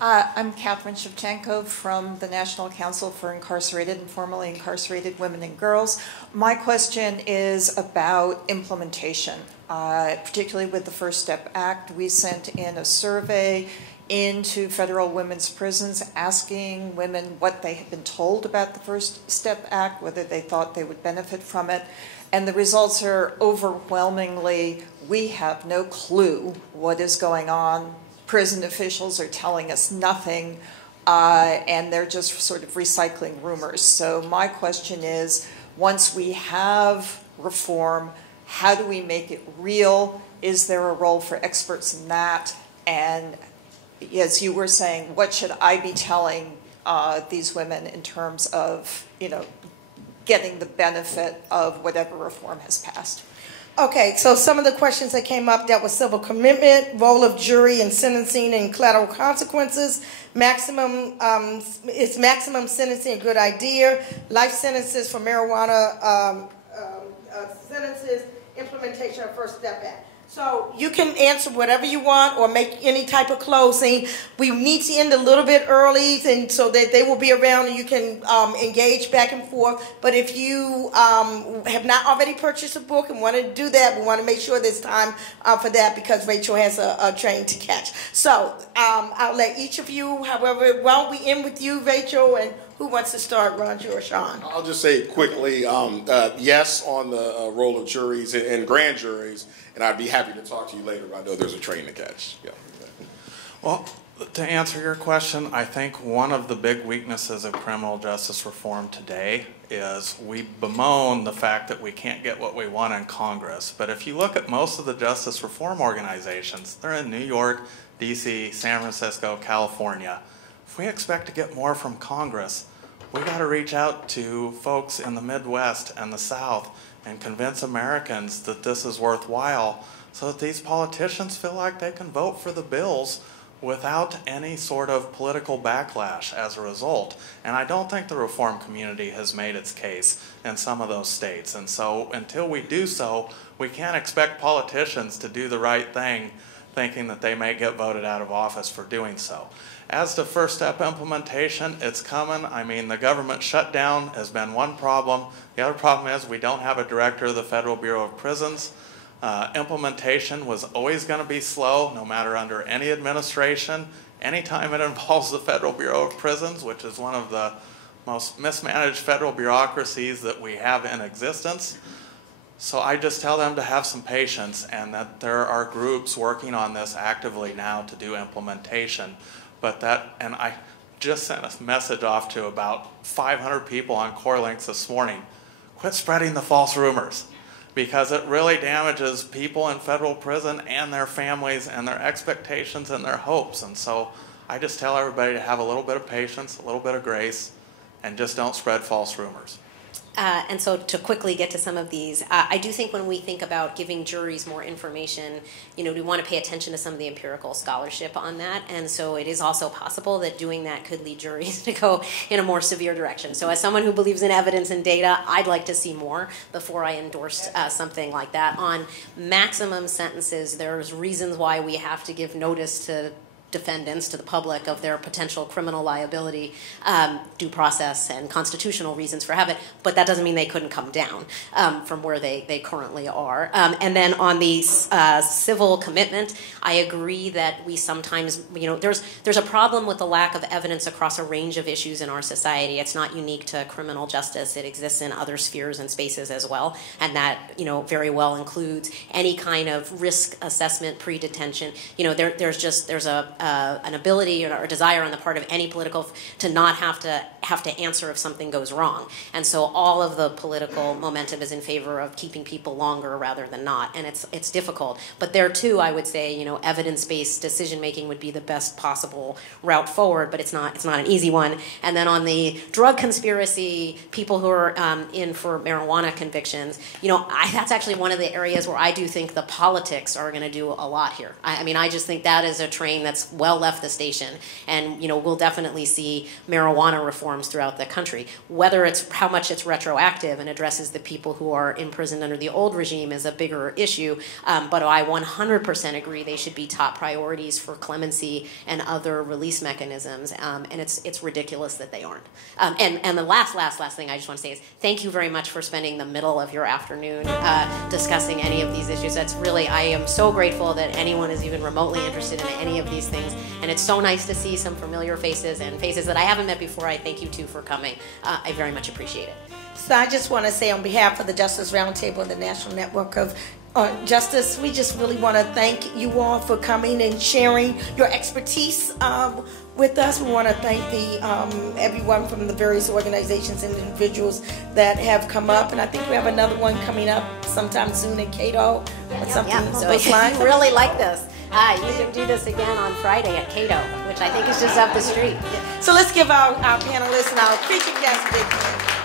I'm Catherine Shevchenko from the National Council for Incarcerated and Formerly Incarcerated Women and Girls. My question is about implementation, particularly with the First Step Act. We sent in a survey into federal women's prisons asking women what they had been told about the First Step Act, whether they thought they would benefit from it. And the results are overwhelmingly, we have no clue what is going on. Prison officials are telling us nothing, and they're just sort of recycling rumors. So my question is, once we have reform, how do we make it real? Is there a role for experts in that? And as you were saying, what should I be telling these women in terms of, getting the benefit of whatever reform has passed? Okay, so some of the questions that came up dealt with civil commitment, role of jury in sentencing and collateral consequences, is maximum sentencing a good idea, life sentences for marijuana sentences, implementation of First Step Act. So you can answer whatever you want or make any type of closing. We need to end a little bit early and so that they will be around and you can engage back and forth. But if you have not already purchased a book and want to do that, we want to make sure there's time for that because Rachel has a train to catch. So I'll let each of you, however, why don't we end with you, Rachel, and who wants to start, Roger or Sean? I'll just say quickly, yes on the role of juries and grand juries, and I'd be happy to talk to you later, but I know there's a train to catch. Yeah. Well, to answer your question, I think one of the big weaknesses of criminal justice reform today is we bemoan the fact that we can't get what we want in Congress. But if you look at most of the justice reform organizations, they're in New York, D.C., San Francisco, California. If we expect to get more from Congress, we got to reach out to folks in the Midwest and the South and convince Americans that this is worthwhile so that these politicians feel like they can vote for the bills without any sort of political backlash as a result. And I don't think the reform community has made its case in some of those states. And so until we do so, we can't expect politicians to do the right thing thinking that they may get voted out of office for doing so. As to first step implementation, it's coming. I mean, the government shutdown has been one problem. The other problem is we don't have a director of the Federal Bureau of Prisons. Implementation was always going to be slow, no matter under any administration. Anytime it involves the Federal Bureau of Prisons, which is one of the most mismanaged federal bureaucracies that we have in existence. So I just tell them to have some patience and that there are groups working on this actively now to do implementation. And I just sent a message off to about 500 people on Core Links this morning. Quit spreading the false rumors because it really damages people in federal prison and their families and their expectations and their hopes. And so I just tell everybody to have a little bit of patience, a little bit of grace, and just don't spread false rumors. And so to quickly get to some of these, I do think when we think about giving juries more information, we want to pay attention to some of the empirical scholarship on that. And so it is also possible that doing that could lead juries to go in a more severe direction. So as someone who believes in evidence and data, I'd like to see more before I endorse something like that. On maximum sentences, there's reasons why we have to give notice to defendants, to the public, of their potential criminal liability, due process and constitutional reasons for habit, but that doesn't mean they couldn't come down from where they currently are. And then on the civil commitment, I agree that we sometimes, there's a problem with the lack of evidence across a range of issues in our society. It's not unique to criminal justice. It exists in other spheres and spaces as well, and that, very well includes any kind of risk assessment pre-detention. There's an ability or a desire on the part of any political to not have to answer if something goes wrong. And so all of the political momentum is in favor of keeping people longer rather than not. And it's difficult. But there too, I would say, evidence-based decision making would be the best possible route forward, but it's not an easy one. And then on the drug conspiracy, people who are in for marijuana convictions, that's actually one of the areas where I do think the politics are going to do a lot here. I just think that is a train that's well left the station, and we'll definitely see marijuana reforms throughout the country. Whether it's how much it's retroactive and addresses the people who are imprisoned under the old regime is a bigger issue, but I 100% agree they should be top priorities for clemency and other release mechanisms, and it's ridiculous that they aren't. And the last thing I just want to say is thank you very much for spending the middle of your afternoon discussing any of these issues. That's really, I am so grateful that anyone is even remotely interested in any of these things, and it's so nice to see some familiar faces and faces that I haven't met before. I thank you too for coming. I very much appreciate it. So I just want to say on behalf of the Justice Roundtable and the National Network of Justice, we just really want to thank you all for coming and sharing your expertise with us. We want to thank everyone from the various organizations and individuals that have come up, and I think we have another one coming up sometime soon in Cato or something. Yeah. So if you really like this, you can do this again on Friday at Cato, which I think is just up the street. So let's give our panelists and our featured guests a big hand.